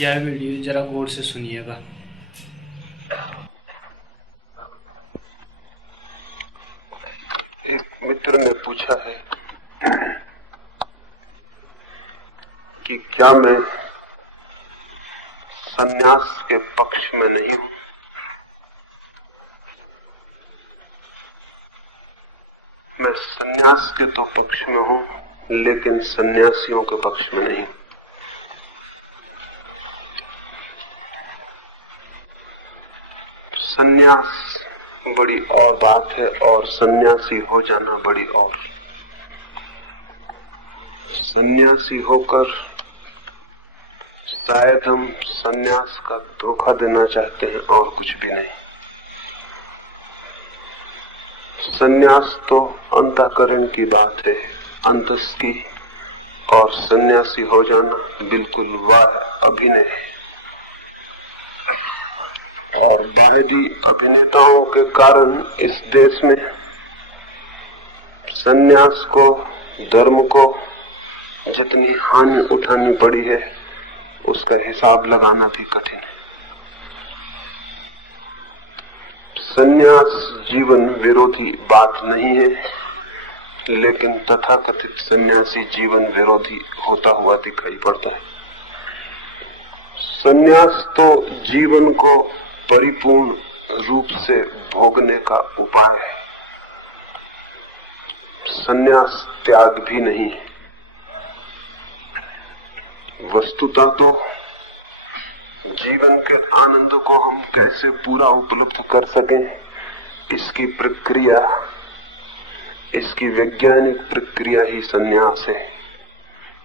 यह वीडियो जरा गौर से सुनिएगा। एक मित्र ने पूछा है कि क्या मैं सन्यास के पक्ष में नहीं हूं। मैं सन्यास के तो पक्ष में हूं, लेकिन सन्यासियों के पक्ष में नहीं। सन्यास बड़ी और बात है और सन्यासी हो जाना बड़ी और। सन्यासी होकर शायद हम सन्यास का धोखा देना चाहते हैं और कुछ भी नहीं। सन्यास तो अंतःकरण की बात है, अंतस की, और सन्यासी हो जाना बिल्कुल वाह अभिनय है। और बाहरी अभिनेताओं के कारण इस देश में सन्यास को, धर्म को जितनी हानि उठानी पड़ी है उसका हिसाब लगाना भी कठिन है। सन्यास जीवन विरोधी बात नहीं है, लेकिन तथाकथित सन्यासी जीवन विरोधी होता हुआ दिखाई पड़ता है। सन्यास तो जीवन को परिपूर्ण रूप से भोगने का उपाय है। सन्यास त्याग भी नहीं है। वस्तुतः तो जीवन के आनंद को हम कैसे पूरा उपलब्ध कर सकें, इसकी प्रक्रिया, इसकी वैज्ञानिक प्रक्रिया ही सन्यास है।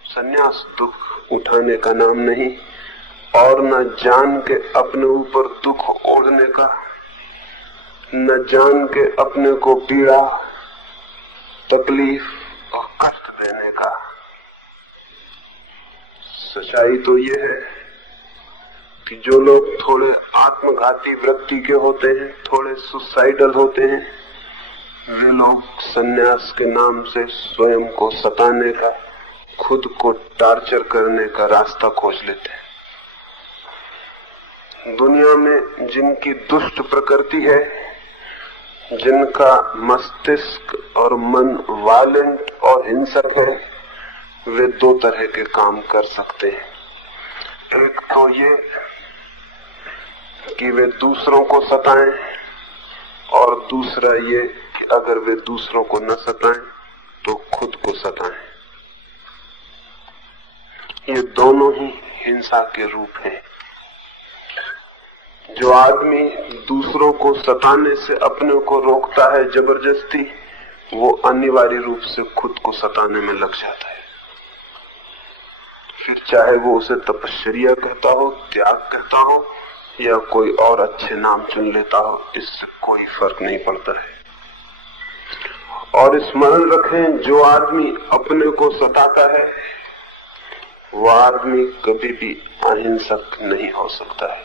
सन्यास दुख उठाने का नाम नहीं, और न जान के अपने ऊपर दुख ओढ़ने का, न जान के अपने को पीड़ा, तकलीफ और कष्ट देने का। सच्चाई तो ये है कि जो लोग थोड़े आत्मघाती वृत्ति के होते हैं, थोड़े सुसाइडल होते हैं, वे लोग सन्यास के नाम से स्वयं को सताने का, खुद को टार्चर करने का रास्ता खोज लेते हैं। दुनिया में जिनकी दुष्ट प्रकृति है, जिनका मस्तिष्क और मन वायलेंट और हिंसक है, वे दो तरह के काम कर सकते हैं। एक तो ये कि वे दूसरों को सताएं, और दूसरा ये कि अगर वे दूसरों को न सताएं तो खुद को सताएं। ये दोनों ही हिंसा के रूप हैं। जो आदमी दूसरों को सताने से अपने को रोकता है जबरदस्ती, वो अनिवार्य रूप से खुद को सताने में लग जाता है। फिर चाहे वो उसे तपश्चर्या कहता हो, त्याग कहता हो, या कोई और अच्छे नाम चुन लेता हो, इससे कोई फर्क नहीं पड़ता है। और स्मरण रखें, जो आदमी अपने को सताता है वो आदमी कभी भी अहिंसक नहीं हो सकता है।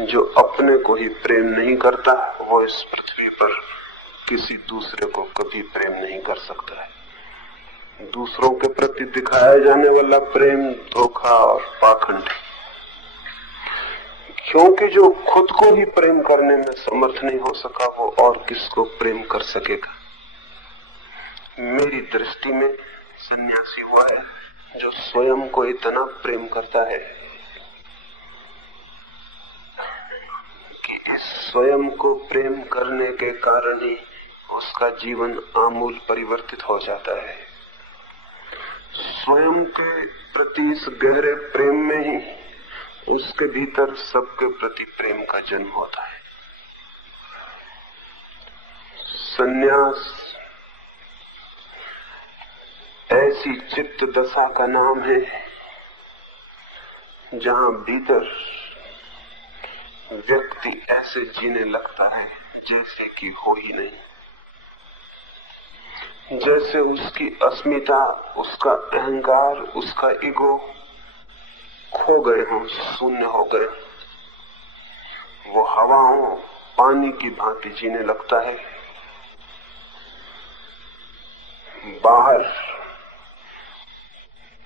जो अपने को ही प्रेम नहीं करता, वो इस पृथ्वी पर किसी दूसरे को कभी प्रेम नहीं कर सकता है। दूसरों के प्रति दिखाया जाने वाला प्रेम धोखा और पाखंड है, क्योंकि जो खुद को ही प्रेम करने में समर्थ नहीं हो सका, वो और किसको प्रेम कर सकेगा। मेरी दृष्टि में सन्यासी हुआ है जो स्वयं को इतना प्रेम करता है कि इस स्वयं को प्रेम करने के कारण ही उसका जीवन आमूल परिवर्तित हो जाता है। स्वयं के प्रति इस गहरे प्रेम में ही उसके भीतर सबके प्रति प्रेम का जन्म होता है। सन्यास ऐसी चित्त दशा का नाम है जहां भीतर व्यक्ति ऐसे जीने लगता है जैसे कि हो ही नहीं, जैसे उसकी अस्मिता, उसका अहंकार, उसका ईगो खो गए हों, शून्य हो गए। वो हवाओं, पानी की भांति जीने लगता है। बाहर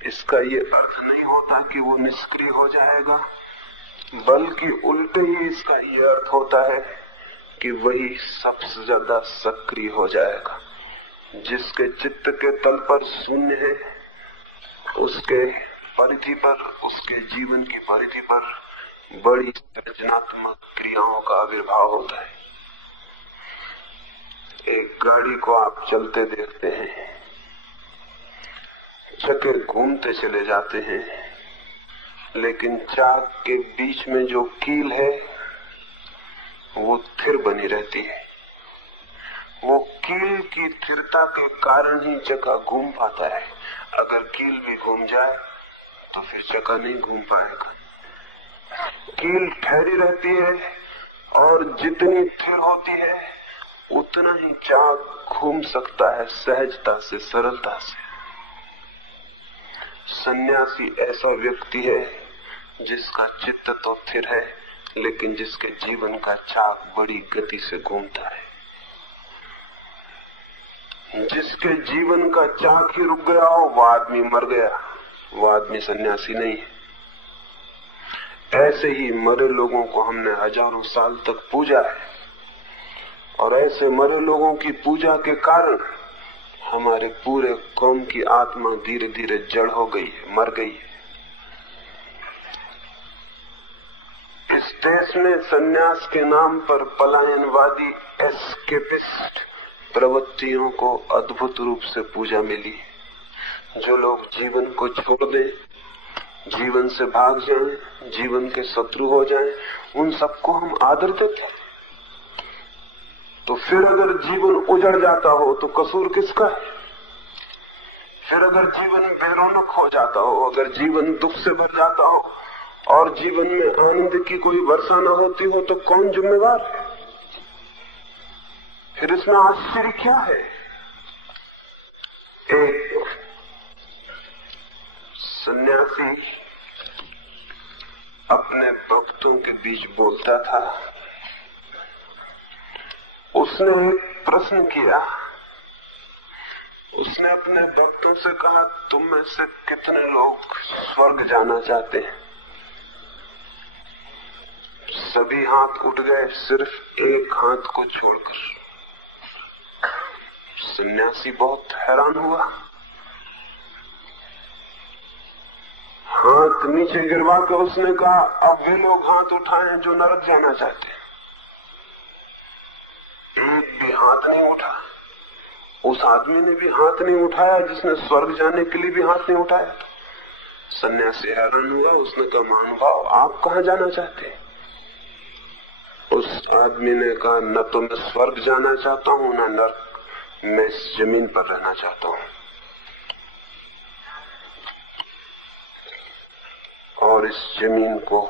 इसका ये अर्थ नहीं होता कि वो निष्क्रिय हो जाएगा, बल्कि उल्टे ही इसका ये अर्थ होता है कि वही सबसे ज्यादा सक्रिय हो जाएगा। जिसके चित्त के तल पर शून्य है, उसके परिधि पर, उसके जीवन की परिधि पर बड़ी सृजनात्मक क्रियाओं का आविर्भाव होता है। एक गाड़ी को आप चलते देखते हैं, चक्के घूमते चले जाते हैं, लेकिन चाक के बीच में जो कील है वो स्थिर बनी रहती है। वो कील की स्थिरता के कारण ही चक्का घूम पाता है। अगर कील भी घूम जाए तो फिर चक्का नहीं घूम पाएगा। कील ठहरी रहती है और जितनी स्थिर होती है उतना ही चाक घूम सकता है, सहजता से, सरलता से। सन्यासी ऐसा व्यक्ति है जिसका चित्त तो स्थिर है, लेकिन जिसके जीवन का चाक बड़ी गति से घूमता है। जिसके जीवन का चाक ही रुक गया हो वो आदमी मर गया, वो आदमी सन्यासी नहीं है। ऐसे ही मरे लोगों को हमने हजारों साल तक पूजा है, और ऐसे मरे लोगों की पूजा के कारण हमारे पूरे कौम की आत्मा धीरे धीरे जड़ हो गई है, मर गई है। इस देश में सन्यास के नाम पर पलायनवादी एस्केपिस्ट प्रवृत्तियों को अद्भुत रूप से पूजा मिली। जो लोग जीवन को छोड़ दें, जीवन से भाग जाएं, जीवन के शत्रु हो जाएं, उन सबको हम आदर देते हैं। तो फिर अगर जीवन उजड़ जाता हो तो कसूर किसका है? फिर अगर जीवन बेरौनक हो जाता हो, अगर जीवन दुख से भर जाता हो और जीवन में आनंद की कोई वर्षा न होती हो, तो कौन जिम्मेवार है? फिर इसमें आश्चर्य क्या है? एक सन्यासी अपने भक्तों के बीच बोलता था। उसने एक प्रश्न किया। उसने अपने भक्तों से कहा, तुम में से कितने लोग स्वर्ग जाना चाहते हैं? सभी हाथ उठ गए, सिर्फ एक हाथ को छोड़कर। सन्यासी बहुत हैरान हुआ। हाथ नीचे गिरवा कर उसने कहा, अब वे लोग हाथ उठाएं जो नरक जाना चाहते हैं। एक भी हाथ नहीं उठा। उस आदमी ने भी हाथ नहीं उठाया जिसने स्वर्ग जाने के लिए भी हाथ नहीं उठाया। सन्यासी हैरान हुआ। उसने कहा, महानुभाव, आप कहाँ जाना चाहते हैं? उस आदमी ने कहा, न तो मैं स्वर्ग जाना चाहता हूँ न नरक, मैं इस जमीन पर रहना चाहता हूँ और इस जमीन को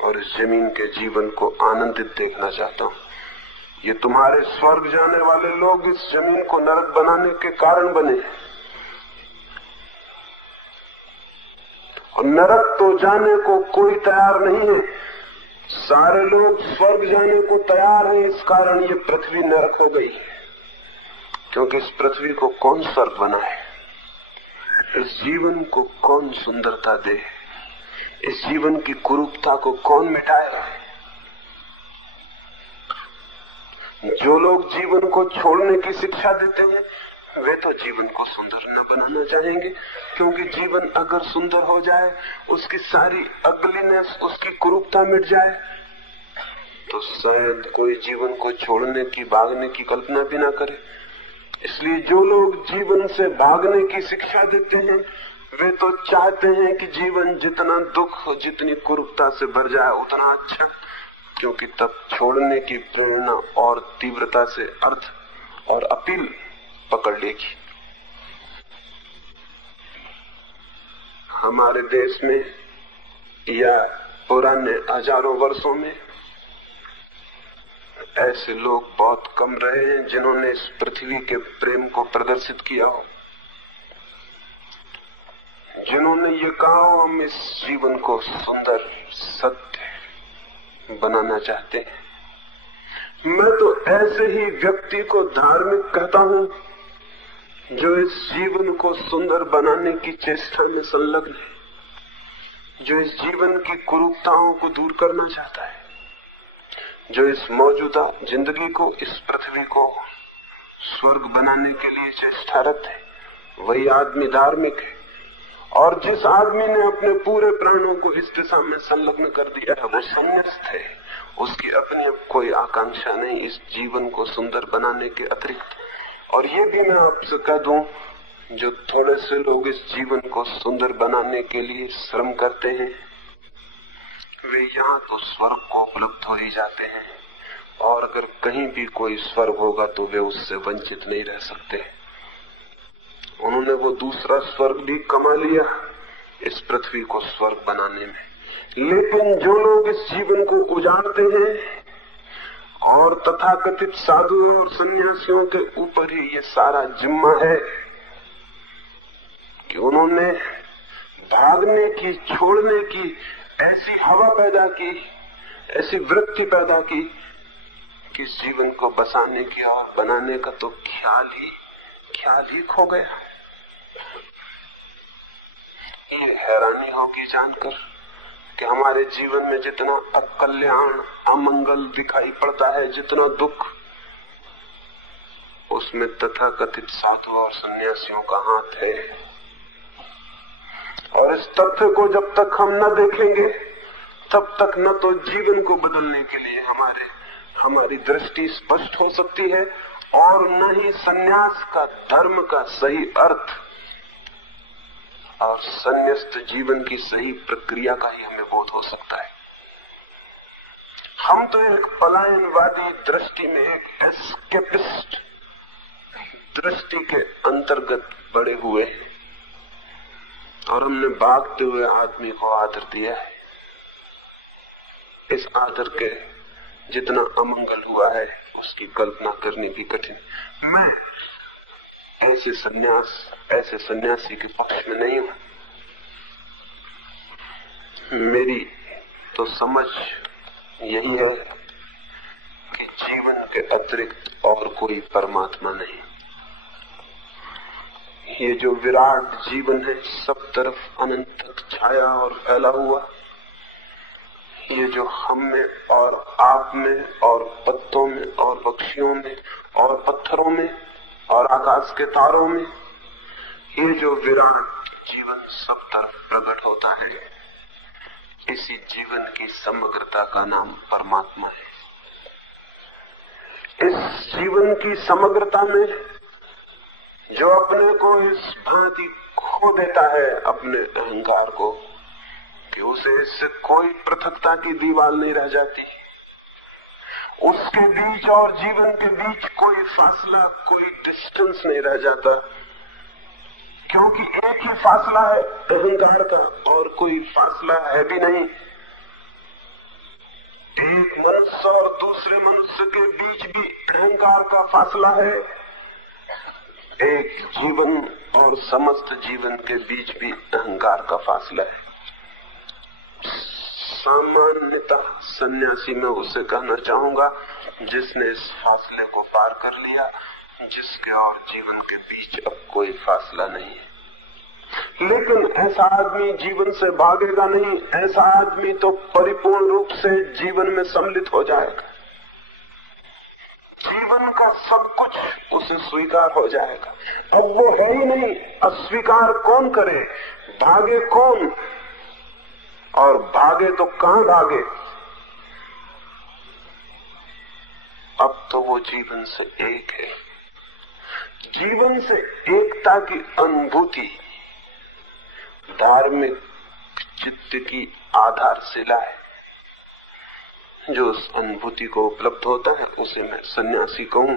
और इस जमीन के जीवन को आनंदित देखना चाहता हूँ। ये तुम्हारे स्वर्ग जाने वाले लोग इस जमीन को नरक बनाने के कारण बने, और नरक तो जाने को कोई तैयार नहीं है। सारे लोग स्वर्ग जाने को तैयार हैं, इस कारण ये पृथ्वी नरक हो गई है। क्योंकि इस पृथ्वी को कौन स्वर्ग बनाए? इस जीवन को कौन सुंदरता दे? इस जीवन की कुरूपता को कौन मिटाए? जो लोग जीवन को छोड़ने की शिक्षा देते हैं वे तो जीवन को सुंदर न बनाना चाहेंगे, क्योंकि जीवन अगर सुंदर हो जाए, उसकी सारी अगलीनेस, उसकी कुरूपता मिट जाए, तो शायद कोई जीवन को छोड़ने की, भागने की कल्पना भी ना करे। इसलिए जो लोग जीवन से भागने की शिक्षा देते हैं वे तो चाहते हैं कि जीवन जितना दुख, जितनी कुरूपता से भर जाए उतना अच्छा, क्योंकि तब छोड़ने की प्रेरणा और तीव्रता से अर्थ और अपील पकड़ लेगी। हमारे देश में या पुराने हजारों वर्षों में ऐसे लोग बहुत कम रहे हैं जिन्होंने इस पृथ्वी के प्रेम को प्रदर्शित किया हो, जिन्होंने ये कहा हो, हम इस जीवन को सुंदर, सत्य बनाना चाहते हैं। मैं तो ऐसे ही व्यक्ति को धार्मिक कहता हूं जो इस जीवन को सुंदर बनाने की चेष्टा में संलग्न है, जो इस जीवन की कुरूपताओं को दूर करना चाहता है, जो इस मौजूदा जिंदगी को, इस पृथ्वी को स्वर्ग बनाने के लिए चेष्टारत है, वही आदमी धार्मिक है। और जिस आदमी ने अपने पूरे प्राणों को इस दिशा में संलग्न कर दिया है, वो संन्यास्त है। उसकी अपनी अब कोई आकांक्षा नहीं इस जीवन को सुंदर बनाने के अतिरिक्त। और ये भी मैं आपसे कह दूं, जो थोड़े से लोग इस जीवन को सुंदर बनाने के लिए श्रम करते हैं, वे यहाँ तो स्वर्ग को उपलब्ध हो ही जाते हैं, और अगर कहीं भी कोई स्वर्ग होगा तो वे उससे वंचित नहीं रह सकते। उन्होंने वो दूसरा स्वर्ग भी कमा लिया इस पृथ्वी को स्वर्ग बनाने में। लेकिन जो लोग इस जीवन को उजाड़ते हैं, और तथाकथित साधुओं और सन्यासियों के ऊपर ही ये सारा जिम्मा है कि उन्होंने भागने की, छोड़ने की ऐसी हवा पैदा की, ऐसी वृत्ति पैदा की कि इस जीवन को बसाने की और बनाने का तो ख्याल ही खो गया। ये हैरानी होगी जानकर कि हमारे जीवन में जितना अकल्याण, अमंगल दिखाई पड़ता है, जितना दुख, उसमें तथाकथित साधु और सन्यासियों का हाथ है। और इस तथ्य को जब तक हम न देखेंगे, तब तक न तो जीवन को बदलने के लिए हमारी दृष्टि स्पष्ट हो सकती है, और न ही सन्यास का, धर्म का सही अर्थ और संन्यास्त जीवन की सही प्रक्रिया का ही हमें बोध हो सकता है। हम तो एक पलायनवादी दृष्टि में, एक एस्केपिस्ट दृष्टि के अंतर्गत बड़े हुए, और हमने भागते हुए आदमी को आदर दिया है। इस आदर के जितना अमंगल हुआ है उसकी कल्पना करनी भी कठिन। मैं ऐसे सन्यासी के पक्ष में नहीं हूं। मेरी तो समझ यही है कि जीवन के अतिरिक्त और कोई परमात्मा नहीं। ये जो विराट जीवन है, सब तरफ अनंत तक छाया और फैला हुआ, ये जो हम में और आप में और पत्तों में और पक्षियों में और पत्थरों में और आकाश के तारों में, ये जो विराट जीवन सब तरफ प्रकट होता है, इसी जीवन की समग्रता का नाम परमात्मा है। इस जीवन की समग्रता में जो अपने को इस भांति खो देता है, अपने अहंकार को, कि उसे इससे कोई पृथकता की दीवार नहीं रह जाती, उसके बीच और जीवन के बीच कोई फासला, कोई डिस्टेंस नहीं रह जाता, क्योंकि एक ही फासला है अहंकार का, और कोई फासला है भी नहीं। एक मनुष्य और दूसरे मनुष्य के बीच भी अहंकार का फासला है, एक जीवन और समस्त जीवन के बीच भी अहंकार का फासला है। सामान्यतः सन्यासी में उसे कहना चाहूंगा जिसने इस फासले को पार कर लिया, जिसके और जीवन के बीच अब कोई फासला नहीं है। लेकिन ऐसा आदमी जीवन से भागेगा नहीं, ऐसा आदमी तो परिपूर्ण रूप से जीवन में सम्मिलित हो जाएगा। जीवन का सब कुछ उसे स्वीकार हो जाएगा। अब वो है ही नहीं, अस्वीकार कौन करे, भागे कौन, और भागे तो कहां भागे। अब तो वो जीवन से एक है। जीवन से एकता की अनुभूति धार्मिक चित्त की आधारशिला है। जो उस अनुभूति को उपलब्ध होता है उसे मैं सन्यासी कहूं।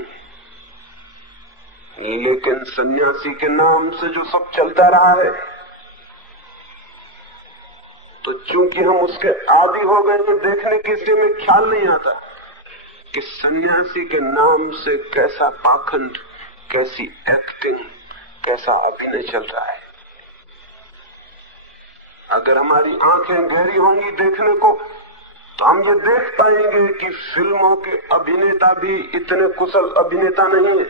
लेकिन सन्यासी के नाम से जो सब चलता रहा है, तो चूंकि हम उसके आदी हो गए हैं, देखने किसी में ख्याल नहीं आता कि सन्यासी के नाम से कैसा पाखंड, कैसी एक्टिंग, कैसा अभिनय चल रहा है। अगर हमारी आंखें गहरी होंगी देखने को, तो हम ये देख पाएंगे कि फिल्मों के अभिनेता भी इतने कुशल अभिनेता नहीं है।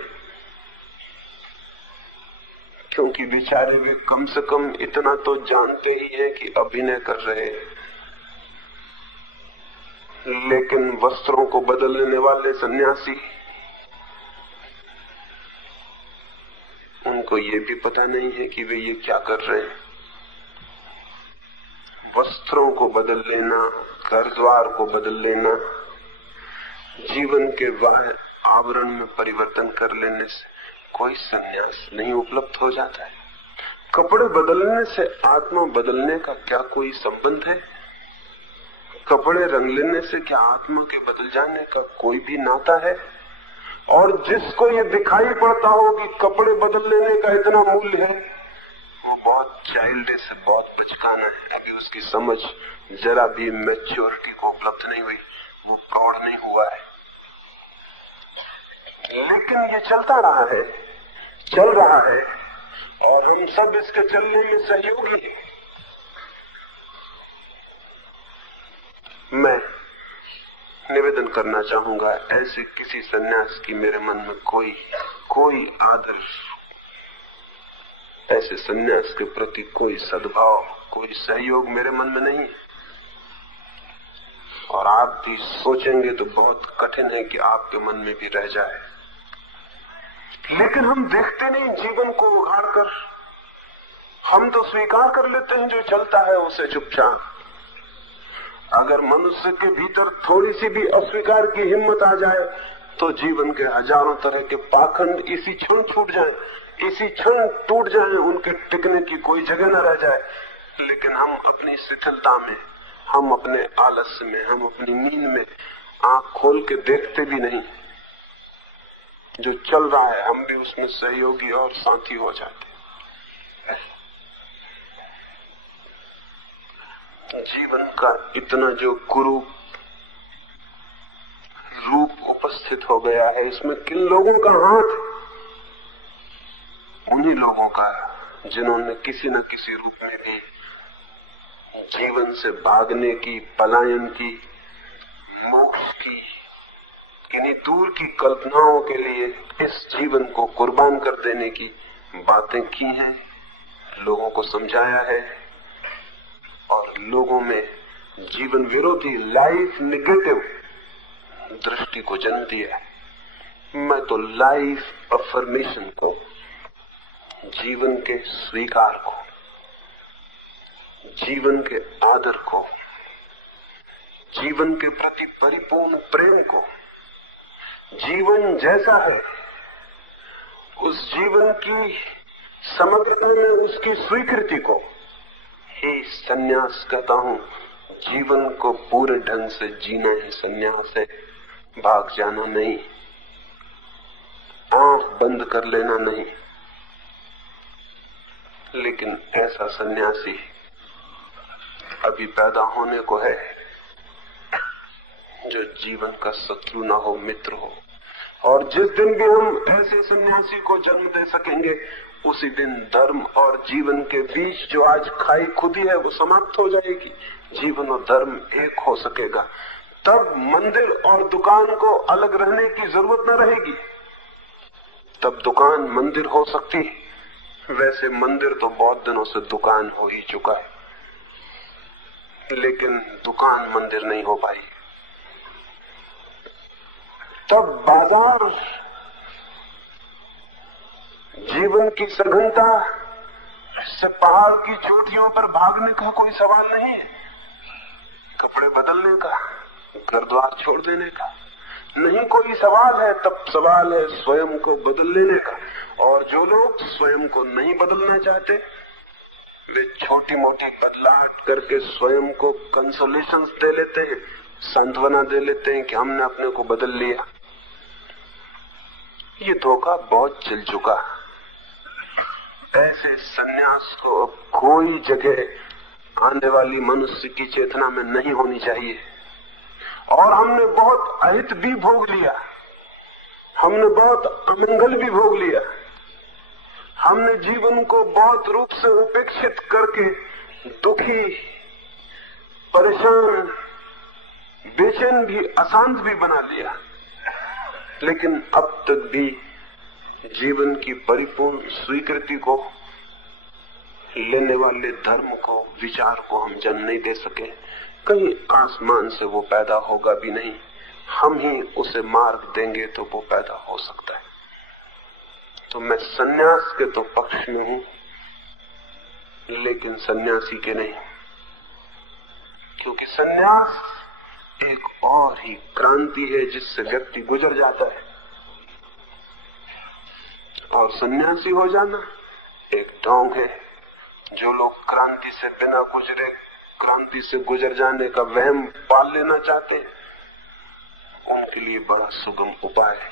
क्योंकि बेचारे वे कम से कम इतना तो जानते ही हैं कि अभिनय कर रहे हैं। लेकिन वस्त्रों को बदल लेने वाले सन्यासी, उनको ये भी पता नहीं है कि वे ये क्या कर रहे हैं। वस्त्रों को बदल लेना, घर द्वार को बदल लेना, जीवन के बाह्य आवरण में परिवर्तन कर लेने से कोई संन्यास नहीं उपलब्ध हो जाता है। कपड़े बदलने से आत्मा बदलने का क्या कोई संबंध है? कपड़े रंग लेने से क्या आत्मा के बदल जाने का कोई भी नाता है? और जिसको ये दिखाई पड़ता हो कि कपड़े बदल लेने का इतना मूल्य है, वो बहुत चाइल्डिश है, बहुत बचकाना है। अभी उसकी समझ जरा भी मैच्योरिटी को उपलब्ध नहीं हुई, वो प्रौढ़ नहीं हुआ है। लेकिन ये चलता रहा है, चल रहा है, और हम सब इसके चलने में सहयोगी हैं। मैं निवेदन करना चाहूंगा, ऐसे किसी सन्यास की मेरे मन में कोई आदर, ऐसे सन्यास के प्रति कोई सद्भाव, कोई सहयोग मेरे मन में नहीं है। और आप भी सोचेंगे तो बहुत कठिन है कि आपके मन में भी रह जाए। लेकिन हम देखते नहीं जीवन को उघाड़ कर, हम तो स्वीकार कर लेते हैं जो चलता है उसे चुपचाप। अगर मनुष्य के भीतर थोड़ी सी भी अस्वीकार की हिम्मत आ जाए तो जीवन के हजारों तरह के पाखंड इसी क्षण छूट जाएं, इसी क्षण टूट जाएं, उनके टिकने की कोई जगह न रह जाए। लेकिन हम अपनी शिथिलता में, हम अपने आलस्य में, हम अपनी नींद में आंख खोल के देखते भी नहीं। जो चल रहा है हम भी उसमें सहयोगी और साथी हो जाते। जीवन का इतना जो कुरूप रूप उपस्थित हो गया है, इसमें किन लोगों का हाथ? उन्हीं लोगों का जिन्होंने किसी न किसी रूप में भी जीवन से भागने की, पलायन की, मोक्ष की, किन्हीं दूर की कल्पनाओं के लिए इस जीवन को कुर्बान कर देने की बातें की हैं, लोगों को समझाया है और लोगों में जीवन विरोधी, लाइफ नेगेटिव दृष्टि को जन्म दिया है। मैं तो लाइफ अफर्मेशन को, जीवन के स्वीकार को, जीवन के आदर को, जीवन के प्रति परिपूर्ण प्रेम को, जीवन जैसा है उस जीवन की समग्रता में उसकी स्वीकृति को ही सन्यास कहता हूं। जीवन को पूरे ढंग से जीना ही सन्यास है, भाग जाना नहीं, आंख बंद कर लेना नहीं। लेकिन ऐसा सन्यासी अभी पैदा होने को है जो जीवन का शत्रु ना हो, मित्र हो। और जिस दिन भी हम ऐसे सन्यासी को जन्म दे सकेंगे, उसी दिन धर्म और जीवन के बीच जो आज खाई खुदी है वो समाप्त हो जाएगी। जीवन और धर्म एक हो सकेगा। तब मंदिर और दुकान को अलग रहने की जरूरत न रहेगी। तब दुकान मंदिर हो सकती है। वैसे मंदिर तो बहुत दिनों से दुकान हो ही चुका है, लेकिन दुकान मंदिर नहीं हो पाई। तब बाजार, जीवन की सघनता से पहाड़ की चोटियों पर भागने का कोई सवाल नहीं है। कपड़े बदलने का, घर द्वार छोड़ देने का नहीं कोई सवाल है। तब सवाल है स्वयं को बदल लेने का। और जो लोग स्वयं को नहीं बदलना चाहते, वे छोटी मोटी बदलाहट करके स्वयं को कंसोलेशंस दे लेते हैं, सांत्वना दे लेते हैं कि हमने अपने को बदल लिया। ये धोखा बहुत चल चुका। ऐसे सन्यास को अब कोई जगह आने वाली मनुष्य की चेतना में नहीं होनी चाहिए। और हमने बहुत अहित भी भोग लिया, हमने बहुत अमंगल भी भोग लिया। हमने जीवन को बहुत रूप से उपेक्षित करके दुखी, परेशान, बेचैन भी, अशांत भी बना लिया। लेकिन अब तक भी जीवन की परिपूर्ण स्वीकृति को लेने वाले धर्म को, विचार को हम जन्म नहीं दे सके। कहीं आसमान से वो पैदा होगा भी नहीं, हम ही उसे मार्ग देंगे तो वो पैदा हो सकता है। तो मैं सन्यास के तो पक्ष में हूं, लेकिन सन्यासी के नहीं, क्योंकि सन्यास एक और ही क्रांति है जिससे व्यक्ति गुजर जाता है, और सन्यासी हो जाना एक ढोंग है। जो लोग क्रांति से बिना गुजरे क्रांति से गुजर जाने का वहम पाल लेना चाहते हैं, उनके लिए बड़ा सुगम उपाय है।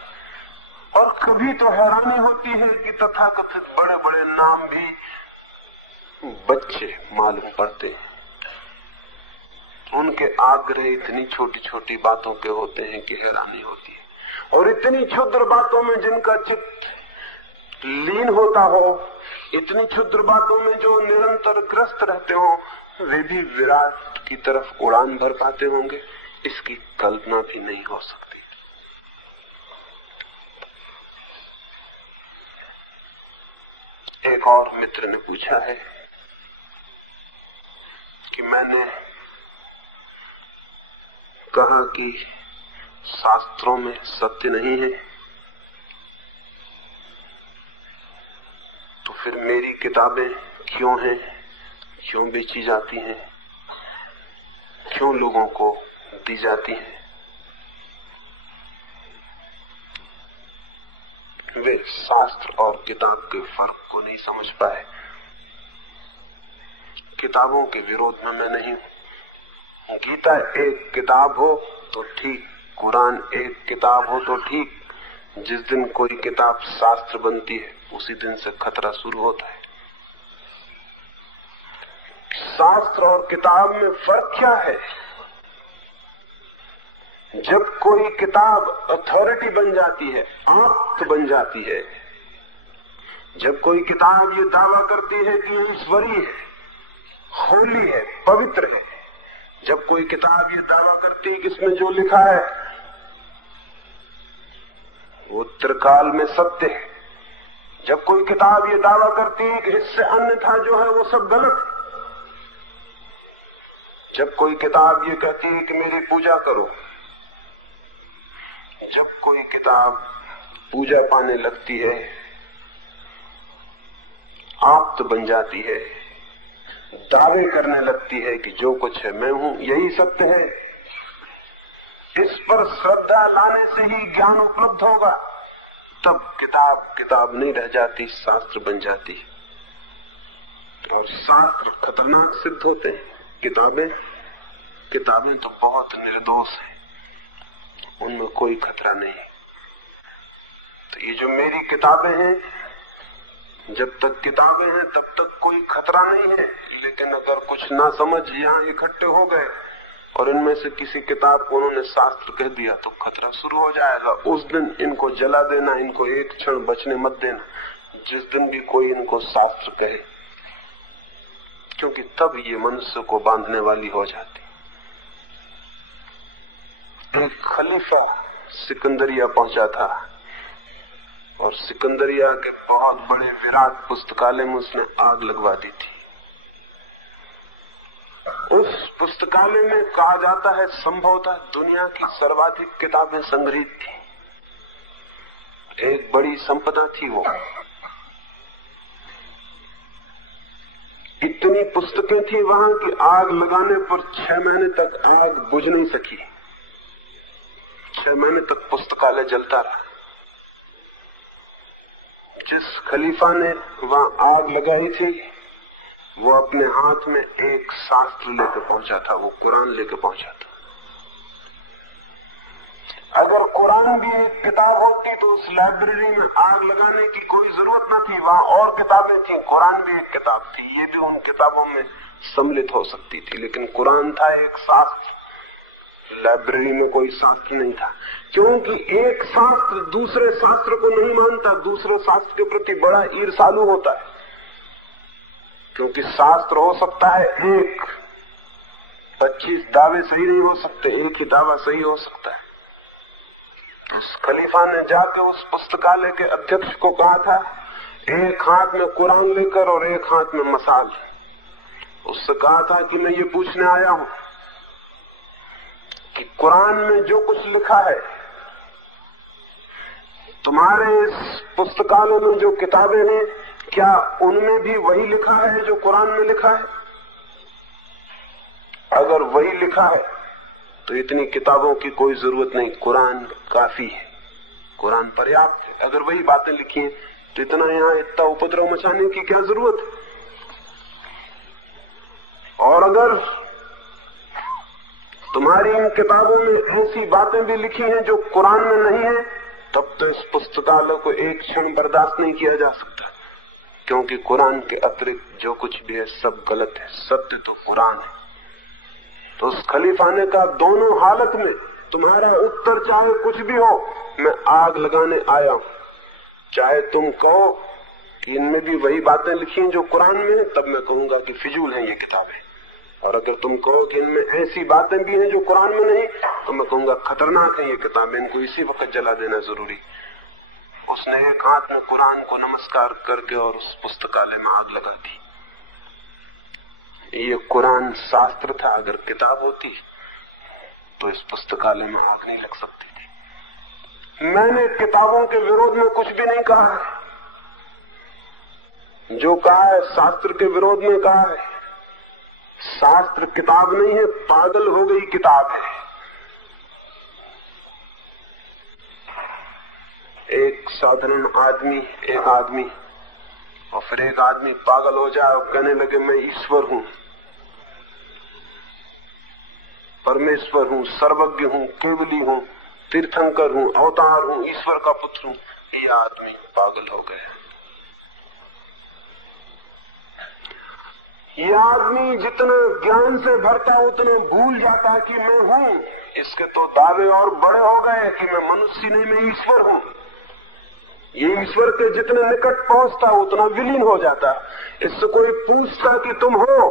और कभी तो हैरानी होती है कि तथाकथित बड़े बड़े नाम भी बच्चे मालूम पड़ते हैं। उनके आग्रह इतनी छोटी छोटी बातों के होते हैं कि हैरानी होती है। और इतनी क्षुद्र बातों में जिनका चित्त लीन होता हो, इतनी क्षुद्र बातों में जो निरंतर ग्रस्त रहते हो, वे भी विराट की तरफ उड़ान भर पाते होंगे, इसकी कल्पना भी नहीं हो सकती। एक और मित्र ने पूछा है कि मैंने कहा कि शास्त्रों में सत्य नहीं है, तो फिर मेरी किताबें क्यों हैं, क्यों बेची जाती हैं, क्यों लोगों को दी जाती हैं? वे शास्त्र और किताब के फर्क को नहीं समझ पाए। किताबों के विरोध में मैं नहीं हूं। गीता एक किताब हो तो ठीक, कुरान एक किताब हो तो ठीक। जिस दिन कोई किताब शास्त्र बनती है, उसी दिन से खतरा शुरू होता है। शास्त्र और किताब में फर्क क्या है? जब कोई किताब अथॉरिटी बन जाती है, आप्त बन जाती है, जब कोई किताब ये दावा करती है कि ईश्वरीय है, होली है, पवित्र है, जब कोई किताब ये दावा करती है कि इसमें जो लिखा है वो त्रिकाल में सत्य है, जब कोई किताब ये दावा करती है कि इससे अन्यथा जो है वो सब गलत है, जब कोई किताब ये कहती है कि मेरी पूजा करो, जब कोई किताब पूजा पाने लगती है, आप्त बन जाती है, दावे करने लगती है कि जो कुछ है मैं हूं, यही सत्य है, इस पर श्रद्धा लाने से ही ज्ञान उपलब्ध होगा, तब किताब किताब नहीं रह जाती, शास्त्र बन जाती। और शास्त्र खतरनाक सिद्ध होते हैं। किताबें तो बहुत निर्दोष हैं, उनमें कोई खतरा नहीं। तो ये जो मेरी किताबें हैं, जब तक किताबें हैं तब तक कोई खतरा नहीं है, लेकिन अगर कुछ ना समझ यहाँ इकट्ठे हो गए और इनमें से किसी किताब को उन्होंने शास्त्र कह दिया तो खतरा शुरू हो जाएगा। उस दिन इनको जला देना, इनको एक क्षण बचने मत देना जिस दिन भी कोई इनको शास्त्र कहे, क्योंकि तब ये मनुष्य को बांधने वाली हो जाती। एक खलीफा सिकंदरिया पहुंचा था और सिकंदरिया के बहुत बड़े विराट पुस्तकालय में उसने आग लगवा दी थी। उस पुस्तकालय में कहा जाता है संभवतः दुनिया की सर्वाधिक किताबें संग्रहित थी। एक बड़ी संपदा थी वो। इतनी पुस्तकें थी वहां कि आग लगाने पर 6 महीने तक आग बुझ नहीं सकी। 6 महीने तक पुस्तकालय जलता रहा। जिस खलीफा ने वहां आग लगाई थी वो अपने हाथ में एक शास्त्र लेकर पहुंचा था, वो कुरान लेकर पहुंचा था। अगर कुरान भी एक किताब होती तो उस लाइब्रेरी में आग लगाने की कोई जरूरत न थी, वहां और किताबें थी, कुरान भी एक किताब थी, ये भी उन किताबों में सम्मिलित हो सकती थी। लेकिन कुरान था एक शास्त्र, लाइब्रेरी में कोई शास्त्र नहीं था, क्योंकि एक शास्त्र दूसरे शास्त्र को नहीं मानता, दूसरे शास्त्र के प्रति बड़ा ईर्ष्यालु होता है। क्योंकि शास्त्र हो सकता है एक, 25 दावे सही नहीं हो सकते, एक ही दावा सही हो सकता है। उस खलीफा ने जाके उस पुस्तकालय के अध्यक्ष को कहा था एक हाथ में कुरान लेकर और एक हाथ में मसाल। उससे कहा था कि मैं ये पूछने आया हूं कि कुरान में जो कुछ लिखा है, तुम्हारे इस पुस्तकालय में जो किताबें हैं, क्या उनमें भी वही लिखा है जो कुरान में लिखा है? अगर वही लिखा है तो इतनी किताबों की कोई जरूरत नहीं, कुरान काफी है, कुरान पर्याप्त है। अगर वही बातें लिखी हैं तो इतना यहां इतना उपद्रव मचाने की क्या जरूरत है? और अगर तुम्हारी इन किताबों में ऐसी बातें भी लिखी हैं जो कुरान में नहीं है, तब तो इस पुस्तकालय को एक क्षण बर्दाश्त नहीं किया जा सकता, क्योंकि कुरान के अतिरिक्त जो कुछ भी है सब गलत है, सत्य तो कुरान है। तो उस खलीफा ने कहा, दोनों हालत में तुम्हारा उत्तर चाहे कुछ भी हो, मैं आग लगाने आया हूं। चाहे तुम कहो कि इनमें भी वही बातें लिखी हैं जो कुरान में है, तब मैं कहूंगा कि फिजूल हैं ये किताबें। और अगर तुम कहो कि इनमें ऐसी बातें भी हैं जो कुरान में नहीं, तो मैं कहूंगा खतरनाक है ये किताबें, इनको इसी वक्त जला देना जरूरी। उसने एक हाथ में कुरान को नमस्कार करके और उस पुस्तकालय में आग लगा दी। ये कुरान शास्त्र था, अगर किताब होती तो इस पुस्तकालय में आग नहीं लग सकती थी। मैंने किताबों के विरोध में कुछ भी नहीं कहा है, जो कहा है शास्त्र के विरोध में कहा है। शास्त्र किताब नहीं है, पागल हो गई किताब है। एक साधारण आदमी, एक आदमी और फिर एक आदमी पागल हो जाए और कहने लगे मैं ईश्वर हूं, परमेश्वर हूं, सर्वज्ञ हूं, केवली हूं, तीर्थंकर हूं, अवतार हूं, ईश्वर का पुत्र हूं, ये आदमी पागल हो गया। ये आदमी जितना ज्ञान से भरता उतना भूल जाता कि मैं हूं। इसके तो दावे और बड़े हो गए कि मैं मनुष्य नहीं, मैं ईश्वर हूं। ये ईश्वर के जितने निकट पहुंचता उतना विलीन हो जाता। इससे कोई पूछता कि तुम हो,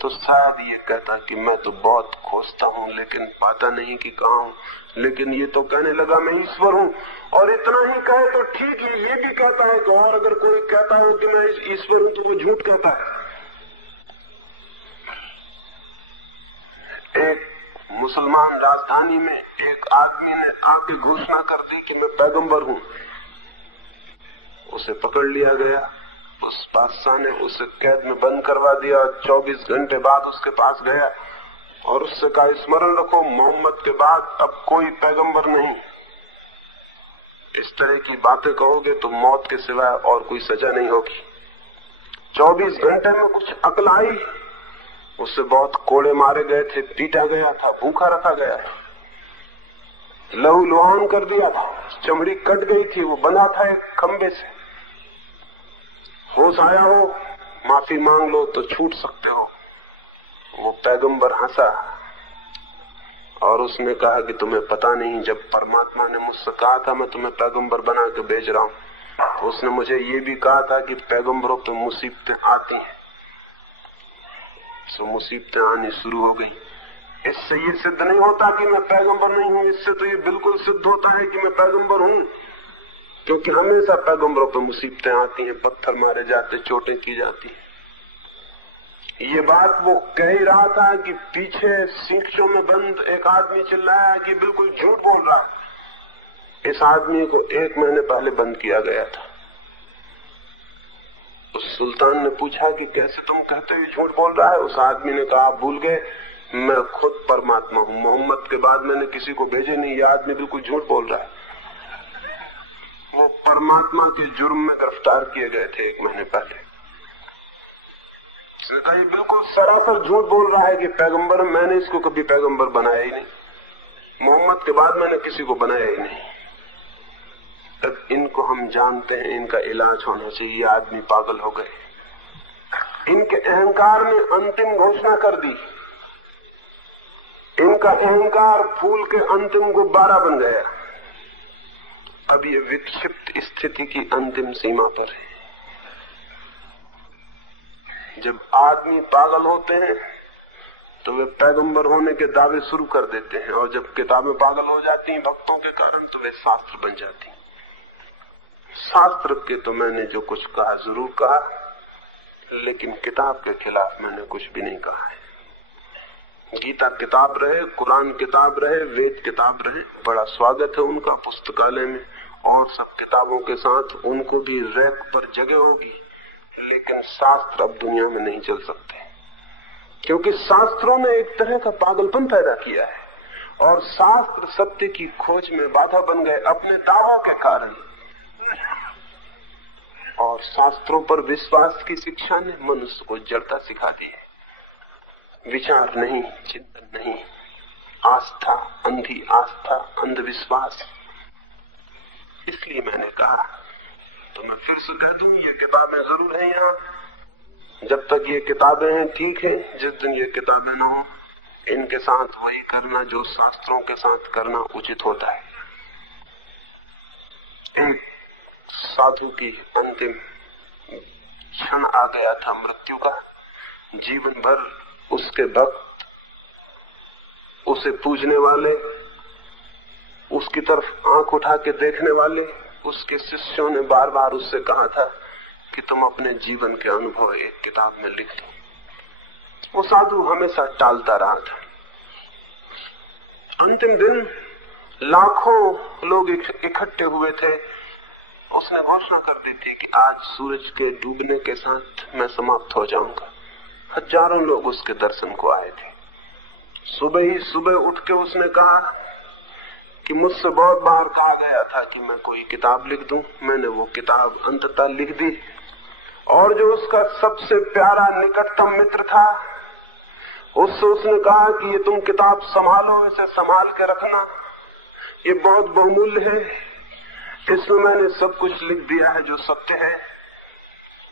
तो शायद ये कहता कि मैं तो बहुत खोजता हूं लेकिन पाता नहीं कि कहां हूं। लेकिन ये तो कहने लगा मैं ईश्वर हूं, और इतना ही कहे तो ठीक है। ये भी कहता है कि और अगर कोई कहता हो कि मैं ईश्वर हूं तो वो झूठ कहता है। एक मुसलमान राजधानी में एक आदमी ने आके घोषणा कर दी कि मैं पैगंबर हूं। उसे पकड़ लिया गया, उस बादशाह ने उसे कैद में बंद करवा दिया। 24 घंटे बाद उसके पास गया और उससे कहा, स्मरण रखो मोहम्मद के बाद अब कोई पैगंबर नहीं। इस तरह की बातें कहोगे तो मौत के सिवाय और कोई सजा नहीं होगी। 24 घंटे में कुछ अकल आई। उससे बहुत कोड़े मारे गए थे, पीटा गया था, भूखा रखा गया था, लहू लुहान कर दिया था, चमड़ी कट गई थी, वो बंधा था एक खंबे से। होश आया हो, माफी मांग लो तो छूट सकते हो। वो पैगंबर हंसा और उसने कहा कि तुम्हें पता नहीं, जब परमात्मा ने मुझसे कहा था मैं तुम्हें पैगंबर बना के भेज रहा हूं, तो उसने मुझे ये भी कहा था कि पैगंबरों पे मुसीबतें आती हैं। सो मुसीबतें आनी शुरू हो गई। इससे ये सिद्ध नहीं होता कि मैं पैगंबर नहीं हूं, इससे तो ये बिल्कुल सिद्ध होता है कि मैं पैगंबर हूं, क्योंकि हमेशा पैगंबरों पर मुसीबतें आती हैं, पत्थर मारे जाते, चोटें की जाती हैं। ये बात वो कह ही रहा था कि पीछे सीखों में बंद एक आदमी चिल्लाया कि बिल्कुल झूठ बोल रहा है। इस आदमी को 1 महीने पहले बंद किया गया था। उस सुल्तान ने पूछा कि कैसे तुम कहते हो झूठ बोल रहा है? उस आदमी ने कहा, आप भूल गए, मैं खुद परमात्मा हूं, मोहम्मद के बाद मैंने किसी को भेजे नहीं। यह आदमी बिल्कुल झूठ बोल रहा है। वो परमात्मा के जुर्म में गिरफ्तार किए गए थे 1 महीने पहले। उसने कहा, ये बिल्कुल सरासर झूठ बोल रहा है कि पैगंबर, मैंने इसको कभी पैगंबर बनाया ही नहीं, मोहम्मद के बाद मैंने किसी को बनाया ही नहीं। तब इनको हम जानते हैं, इनका इलाज होना चाहिए। आदमी पागल हो गए। इनके अहंकार ने अंतिम घोषणा कर दी। इनका अहंकार फूल के अंतिम गुब्बारा बन गया। अब ये विक्षिप्त स्थिति की अंतिम सीमा पर है। जब आदमी पागल होते हैं तो वे पैगंबर होने के दावे शुरू कर देते हैं, और जब किताबें पागल हो जाती हैं भक्तों के कारण तो वे शास्त्र बन जाती हैं। शास्त्र के तो मैंने जो कुछ कहा जरूर कहा, लेकिन किताब के खिलाफ मैंने कुछ भी नहीं कहा है। गीता किताब रहे, कुरान किताब रहे, वेद किताब रहे, बड़ा स्वागत है उनका पुस्तकालय में, और सब किताबों के साथ उनको भी रैक पर जगह होगी, लेकिन शास्त्र अब दुनिया में नहीं चल सकते, क्योंकि शास्त्रों ने एक तरह का पागलपन पैदा किया है और शास्त्र सत्य की खोज में बाधा बन गए अपने दावों के कारण। और शास्त्रों पर विश्वास की शिक्षा ने मनुष्य को जड़ता सिखा दी है। विचार नहीं, चिंतन नहीं, आस्था, अंधी आस्था, अंधविश्वास। इसलिए मैंने कहा, तो मैं फिर से कह दूं, ये किताबें जरूर हैं यहाँ। जब तक ये किताबें हैं ठीक है, जिस दिन ये किताबें न हो, इनके साथ वही करना जो शास्त्रों के साथ करना उचित होता है। एक साधु की अंतिम क्षण आ गया था मृत्यु का। जीवन भर उसके भक्त, उसे पूजने वाले, उसकी तरफ आंख उठा के देखने वाले, उसके शिष्यों ने बार बार उससे कहा था कि तुम अपने जीवन के अनुभव एक किताब में लिख दो। वो साधु हमेशा टालता रहा था। अंतिम दिन लाखों लोग इकट्ठे हुए थे। उसने घोषणा कर दी थी कि आज सूरज के डूबने के साथ मैं समाप्त हो जाऊंगा। हजारों लोग उसके दर्शन को आए थे। सुबह ही सुबह उठ के उसने कहा कि मुझसे बहुत बार कहा गया था कि मैं कोई किताब लिख दूं। मैंने वो किताब अंततः लिख दी, और जो उसका सबसे प्यारा निकटतम मित्र था, उससे उसने कहा कि ये तुम किताब संभालो, इसे संभाल के रखना, ये बहुत बहुमूल्य है, इसमें मैंने सब कुछ लिख दिया है जो सत्य है।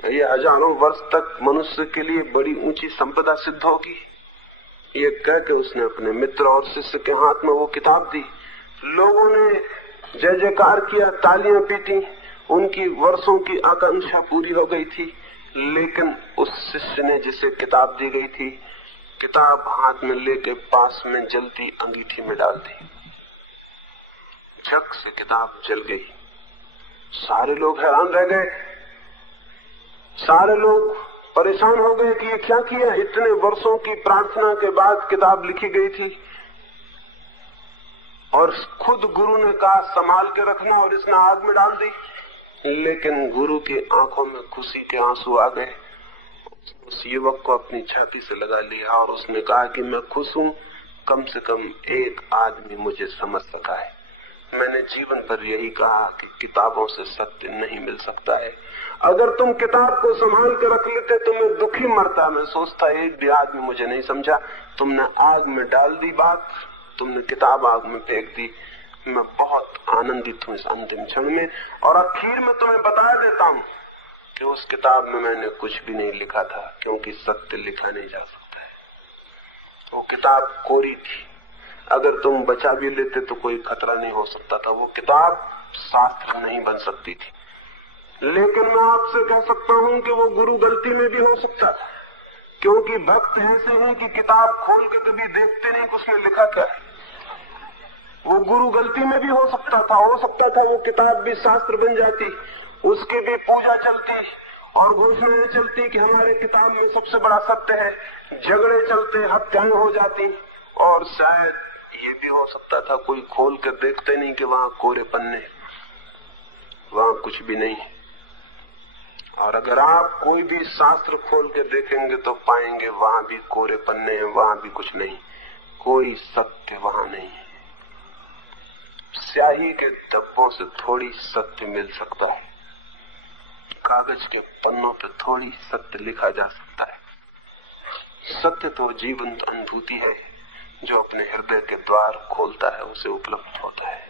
ये हजारों वर्ष तक मनुष्य के लिए बड़ी ऊंची संपदा सिद्ध होगी। ये कह के उसने अपने मित्र और शिष्य के हाथ में वो किताब दी। लोगों ने जय जयकार किया, तालियां पीटी, उनकी वर्षों की आकांक्षा पूरी हो गई थी। लेकिन उस शिष्य ने जिसे किताब दी गई थी, किताब हाथ में लेके पास में जलती अंगीठी में डाल दी। झक से किताब जल गई। सारे लोग हैरान रह गए, सारे लोग परेशान हो गए कि ये क्या किया। इतने वर्षों की प्रार्थना के बाद किताब लिखी गई थी और खुद गुरु ने कहा संभाल के रखना, और इसने आग में डाल दी। लेकिन गुरु की आंखों में खुशी के आंसू आ गए। उस युवक को अपनी छाती से लगा लिया और उसने कहा कि मैं खुश हूं, कम से कम एक आदमी मुझे समझ सका है। मैंने जीवन पर यही कहा कि किताबों से सत्य नहीं मिल सकता है। अगर तुम किताब को संभाल के रख लेते तो मैं दुखी मरता। मैं सोचता एक भी आदमी मुझे नहीं समझा। तुमने आग में डाल दी बात, तुमने किताब आग में फेंक दी। मैं बहुत आनंदित हूँ इस अंतिम क्षण में, और आखिर में तुम्हें बता देता हूँ कि उस किताब में मैंने कुछ भी नहीं लिखा था, क्योंकि सत्य लिखा नहीं जा सकता है। वो किताब कोरी थी, अगर तुम बचा भी लेते तो कोई खतरा नहीं हो सकता था। वो किताब शास्त्र नहीं बन सकती थी। लेकिन मैं आपसे कह सकता हूं कि वो गुरु गलती में भी हो सकता था, क्योंकि भक्त ऐसे हैं कि किताब खोल के कभी देखते नहीं कि उसमें लिखा क्या है। वो गुरु गलती में भी हो सकता था वो किताब भी शास्त्र बन जाती, उसकी भी पूजा चलती और घोषणाएं चलती कि हमारे किताब में सबसे बड़ा सत्य है। झगड़े चलते, हत्याएं हो जाती, और शायद ये भी हो सकता था कोई खोल कर देखते नहीं कि वहां कोरे पन्ने, वहां कुछ भी नहीं। और अगर आप कोई भी शास्त्र खोल के देखेंगे तो पाएंगे वहां भी कोरे पन्ने हैं, वहां भी कुछ नहीं, कोई सत्य वहां नहीं है। स्याही के डब्बों से थोड़ी सत्य मिल सकता है, कागज के पन्नों पे थोड़ी सत्य लिखा जा सकता है। सत्य तो जीवंत अनुभूति है जो अपने हृदय के द्वार खोलता है, उसे उपलब्ध होता है।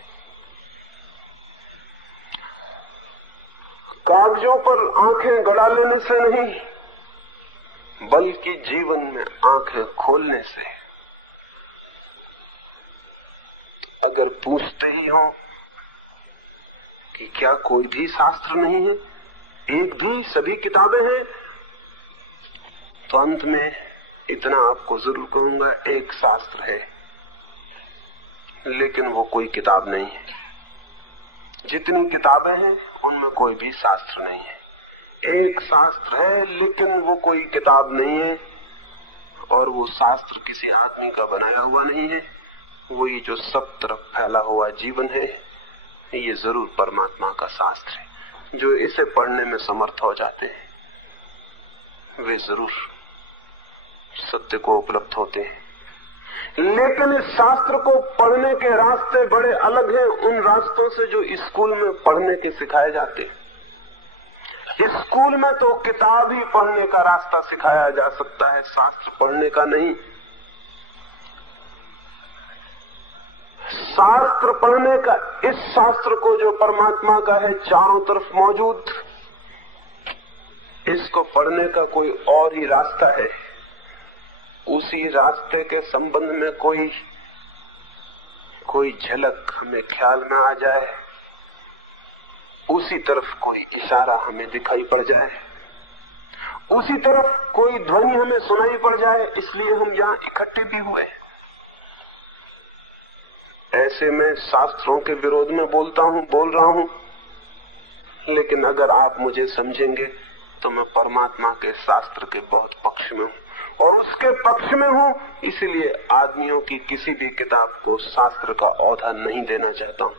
कागजों पर आंखें गड़ा लेने से नहीं, बल्कि जीवन में आंखें खोलने से। अगर पूछते ही हो कि क्या कोई भी शास्त्र नहीं है, एक भी, सभी किताबें हैं, तो अंत में इतना आपको जरूर कहूंगा, एक शास्त्र है, लेकिन वो कोई किताब नहीं है। जितनी किताबें हैं उनमें कोई भी शास्त्र नहीं है। एक शास्त्र है लेकिन वो कोई किताब नहीं है, और वो शास्त्र किसी आदमी का बनाया हुआ नहीं है। वो ये जो सब तरफ फैला हुआ जीवन है, ये जरूर परमात्मा का शास्त्र है। जो इसे पढ़ने में समर्थ हो जाते हैं वे जरूर सत्य को उपलब्ध होते हैं। लेकिन इस शास्त्र को पढ़ने के रास्ते बड़े अलग हैं उन रास्तों से जो स्कूल में पढ़ने के सिखाए जाते हैं। स्कूल में तो किताब ही पढ़ने का रास्ता सिखाया जा सकता है, शास्त्र पढ़ने का नहीं। शास्त्र पढ़ने का, इस शास्त्र को जो परमात्मा का है चारों तरफ मौजूद, इसको पढ़ने का कोई और ही रास्ता है। उसी रास्ते के संबंध में कोई झलक हमें ख्याल में आ जाए, उसी तरफ कोई इशारा हमें दिखाई पड़ जाए, उसी तरफ कोई ध्वनि हमें सुनाई पड़ जाए, इसलिए हम यहाँ इकट्ठे भी हुए। ऐसे में शास्त्रों के विरोध में बोल रहा हूँ, लेकिन अगर आप मुझे समझेंगे तो मैं परमात्मा के शास्त्र के बहुत पक्ष में हूँ, और उसके पक्ष में हूँ इसलिए आदमियों की किसी भी किताब को शास्त्र का औधा नहीं देना चाहता हूँ।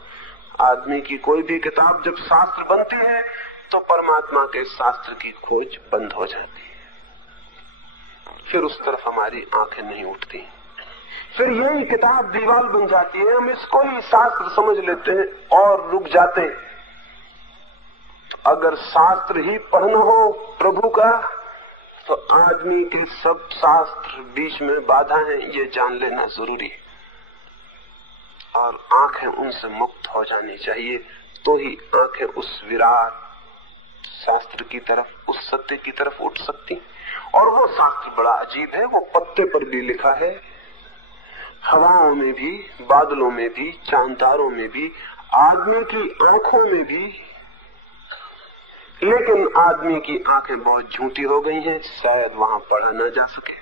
आदमी की कोई भी किताब जब शास्त्र बनती है तो परमात्मा के शास्त्र की खोज बंद हो जाती है, फिर उस तरफ हमारी आंखें नहीं उठती, फिर यही किताब दीवार बन जाती है। हम इसको ही शास्त्र समझ लेते हैं और रुक जाते हैं। अगर शास्त्र ही पढ़ना हो प्रभु का तो आदमी के सब शास्त्र बीच में बाधा है, ये जान लेना जरूरी है, और आंखें उनसे मुक्त हो जानी चाहिए। तो ही आंखें उस विराट शास्त्र की तरफ, उस सत्य की तरफ उठ सकती। और वो शास्त्र बड़ा अजीब है, वो पत्ते पर भी लिखा है, हवाओं में भी, बादलों में भी, चांदारों में भी, आदमी की आंखों में भी। लेकिन आदमी की आंखें बहुत झूठी हो गई हैं, शायद वहां पढ़ा न जा सके।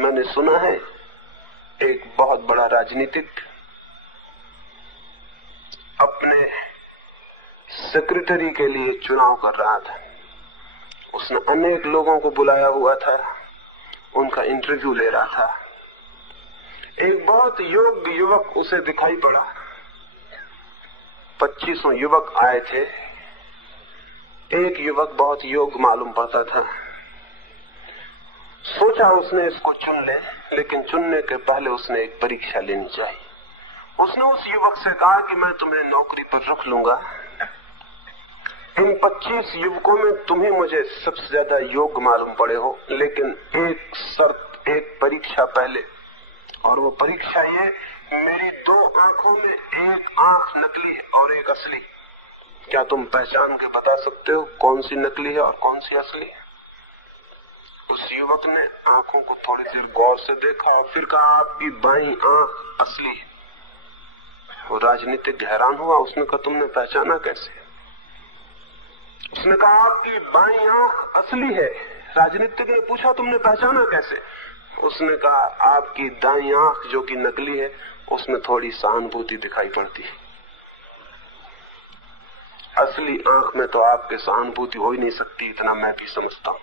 मैंने सुना है एक बहुत बड़ा राजनीतिक अपने सेक्रेटरी के लिए चुनाव कर रहा था। उसने अनेक लोगों को बुलाया हुआ था, उनका इंटरव्यू ले रहा था। एक बहुत योग्य युवक उसे दिखाई पड़ा। 25 युवक आए थे। एक युवक बहुत योग्य मालूम पड़ता था। सोचा उसने इसको चुन ले, लेकिन चुनने के पहले उसने एक परीक्षा लेनी चाहिए। उसने उस युवक से कहा कि मैं तुम्हें नौकरी पर रख लूंगा, इन 25 युवकों में तुम ही मुझे सबसे ज्यादा योग्य मालूम पड़े हो, लेकिन एक शर्त, एक परीक्षा पहले, और वो परीक्षा ये, मेरी 2 आंखों में एक आंख नकली है और एक असली। क्या तुम पहचान के बता सकते हो कौन सी नकली है और कौन सी असली है? उस युवक ने आंखों को थोड़ी देर गौर से देखा और फिर कहा, आपकी बाईं आंख असली है। वो राजनीतिक हैरान हुआ। उसने कहा, तुमने पहचाना कैसे? उसने कहा, आपकी बाईं आंख असली है। राजनीतिक ने पूछा, तुमने पहचाना कैसे? उसने कहा, आपकी दाईं आंख जो कि नकली है उसमें थोड़ी सहानुभूति दिखाई पड़ती है। असली आंख में तो आपके सहानुभूति हो ही नहीं सकती, इतना मैं भी समझता हूं।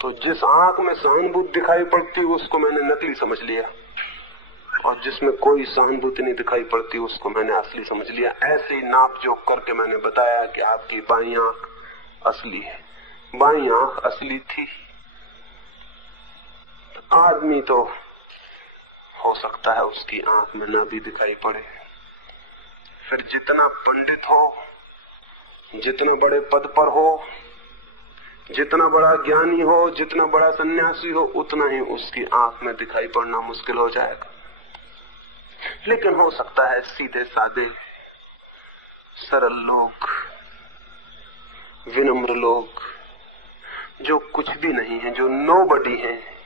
तो जिस आंख में सहानुभूति दिखाई पड़ती उसको मैंने नकली समझ लिया, और जिसमें कोई सहानुभूति नहीं दिखाई पड़ती उसको मैंने असली समझ लिया। ऐसे ही नाप जोक करके मैंने बताया कि आपकी बाईं आंख असली है। बाईं आंख असली थी। आदमी तो हो सकता है उसकी आंख में न भी दिखाई पड़े। फिर जितना पंडित हो, जितना बड़े पद पर हो, जितना बड़ा ज्ञानी हो, जितना बड़ा सन्यासी हो, उतना ही उसकी आंख में दिखाई पड़ना मुश्किल हो जाएगा। लेकिन हो सकता है सीधे साधे सरल लोग, विनम्र लोग, जो कुछ भी नहीं है, जो नोबडी हैं,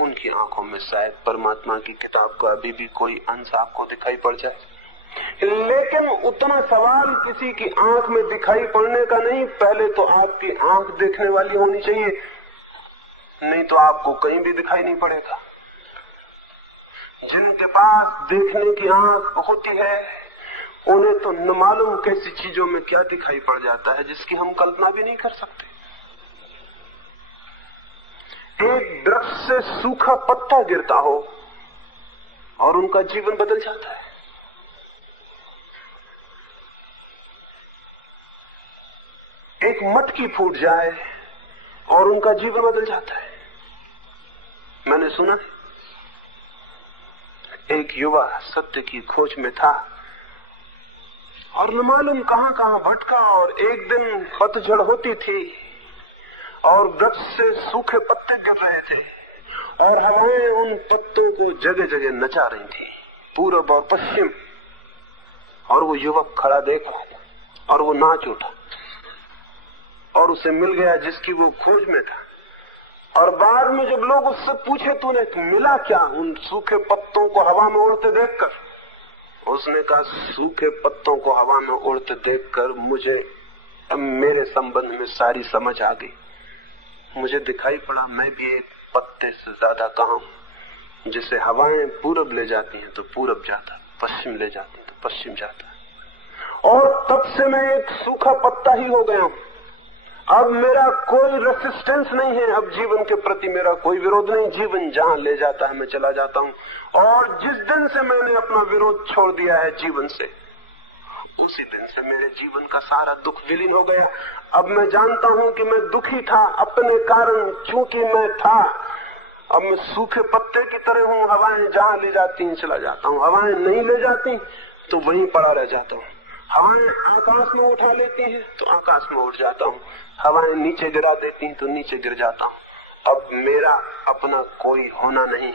उनकी आंखों में शायद परमात्मा की किताब का अभी भी कोई अंश आपको दिखाई पड़ जाए। लेकिन उतना सवाल किसी की आंख में दिखाई पड़ने का नहीं, पहले तो आपकी आंख देखने वाली होनी चाहिए, नहीं तो आपको कहीं भी दिखाई नहीं पड़ेगा। जिनके पास देखने की आंख होती है उन्हें तो न मालूम कैसी चीजों में क्या दिखाई पड़ जाता है जिसकी हम कल्पना भी नहीं कर सकते। एक वृक्ष से सूखा पत्ता गिरता हो और उनका जीवन बदल जाता है। एक मटकी फूट जाए और उनका जीवन बदल जाता है। मैंने सुना एक युवा सत्य की खोज में था और न मालूम कहां कहां भटका और एक दिन पतझड़ होती थी और वृक्ष से सूखे पत्ते गिर रहे थे और हवाएं उन पत्तों को जगह जगह नचा रही थी, पूरब और पश्चिम। और वो युवक खड़ा देख रहा था और वो नाच उठा और उसे मिल गया जिसकी वो खोज में था। और बाद में जब लोग उससे पूछे तूने मिला क्या उन सूखे पत्तों को हवा में उड़ते देखकर, उसने कहा सूखे पत्तों को हवा में उड़ते देखकर मुझे मेरे संबंध में सारी समझ आ गई। मुझे दिखाई पड़ा मैं भी एक पत्ते से ज्यादा कहां हूं। जिसे हवाएं पूरब ले जाती हैं तो पूरब जाता, पश्चिम ले जाती हैं तो पश्चिम जाता। और तब से मैं एक सूखा पत्ता ही हो गया हूं। अब मेरा कोई रेसिस्टेंस नहीं है, अब जीवन के प्रति मेरा कोई विरोध नहीं। जीवन जहां ले जाता है मैं चला जाता हूं। और जिस दिन से मैंने अपना विरोध छोड़ दिया है जीवन से, उसी दिन से मेरे जीवन का सारा दुख विलीन हो गया। अब मैं जानता हूं कि मैं दुखी था अपने कारण, चूंकि मैं था। अब मैं सूखे पत्ते की तरह हूं, हवाएं जहां ले जाती हैं चला जाता हूं, हवाएं नहीं ले जाती तो वहीं पड़ा रह जाता हूं। हवाएं आकाश में उठा लेती हैं तो आकाश में उठ जाता हूं, हवाएं नीचे गिरा देती हैं तो नीचे गिर जाता हूं। अब मेरा अपना कोई होना नहीं,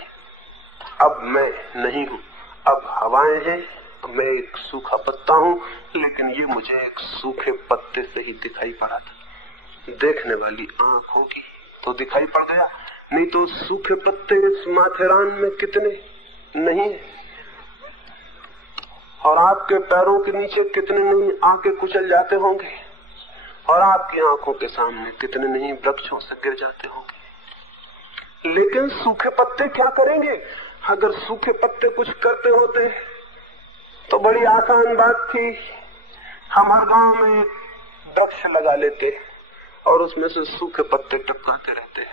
अब मैं नहीं हूं, अब हवाएं हैं, मैं एक सूखा पत्ता हूं। लेकिन ये मुझे एक सूखे पत्ते से ही दिखाई पड़ा था। देखने वाली आंख होगी तो दिखाई पड़ गया, नहीं तो सूखे पत्ते इस माथेरान में कितने नहीं, और आपके पैरों के नीचे कितने नहीं आके कुचल जाते होंगे, और आपकी आंखों के सामने कितने नहीं वृक्षों से गिर जाते होंगे। लेकिन सूखे पत्ते क्या करेंगे? अगर सूखे पत्ते कुछ करते होते तो बड़ी आसान बात थी। हम हर गांव में वृक्ष लगा लेते और उसमें से सूखे पत्ते टपकाते रहते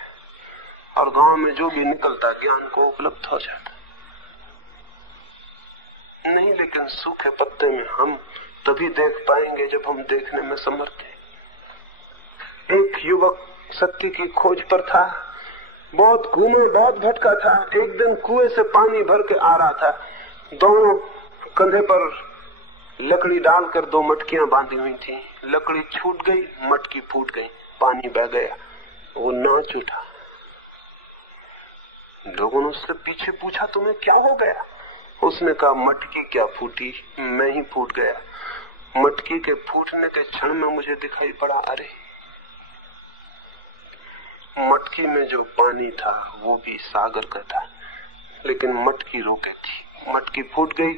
और गांव में जो भी निकलता ज्ञान को उपलब्ध हो जाता। नहीं, लेकिन सूखे पत्ते में हम तभी देख पाएंगे जब हम देखने में समर्थ हैं। एक युवक सत्य की खोज पर था, बहुत घूमा, बहुत भटका था। एक दिन कुएं से पानी भर के आ रहा था, दोनों कंधे पर लकड़ी डालकर दो मटकियां बांधी हुई थी। लकड़ी छूट गई, मटकी फूट गई, पानी बह गया। वो नाच उठा। लोगों ने उससे पीछे पूछा तुम्हें क्या हो गया? उसने कहा मटकी क्या फूटी, मैं ही फूट गया। मटकी के फूटने के क्षण में मुझे दिखाई पड़ा, अरे मटकी में जो पानी था वो भी सागर का था, लेकिन मटकी रोके थी। मटकी फूट गई,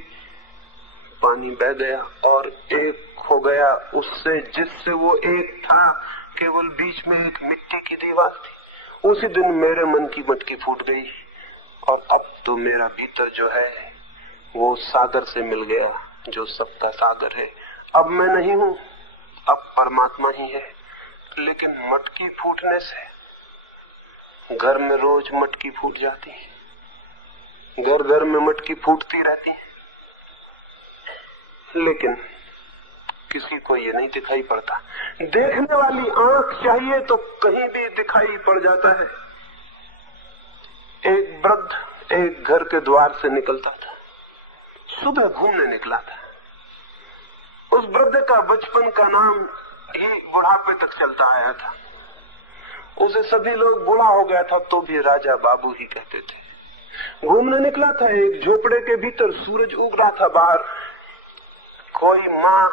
पानी बह गया और एक हो गया उससे जिससे वो एक था। केवल बीच में एक मिट्टी की दीवार थी। उसी दिन मेरे मन की मटकी फूट गई और अब तो मेरा भीतर जो है वो सागर से मिल गया, जो सबका सागर है। अब मैं नहीं हूं, अब परमात्मा ही है। लेकिन मटकी फूटने से घर में रोज मटकी फूट जाती है, घर घर में मटकी फूटती रहती है, लेकिन किसी को ये नहीं दिखाई पड़ता। देखने वाली आंख चाहिए तो कहीं भी दिखाई पड़ जाता है। एक वृद्ध एक घर के द्वार से निकलता था, सुबह घूमने निकला था। उस वृद्ध का बचपन का नाम ही बुढ़ापे तक चलता आया था। उसे सभी लोग बूढ़ा हो गया था तो भी राजा बाबू ही कहते थे। घूमने निकला था, एक झोपड़े के भीतर सूरज उग रहा था बाहर। कोई माँ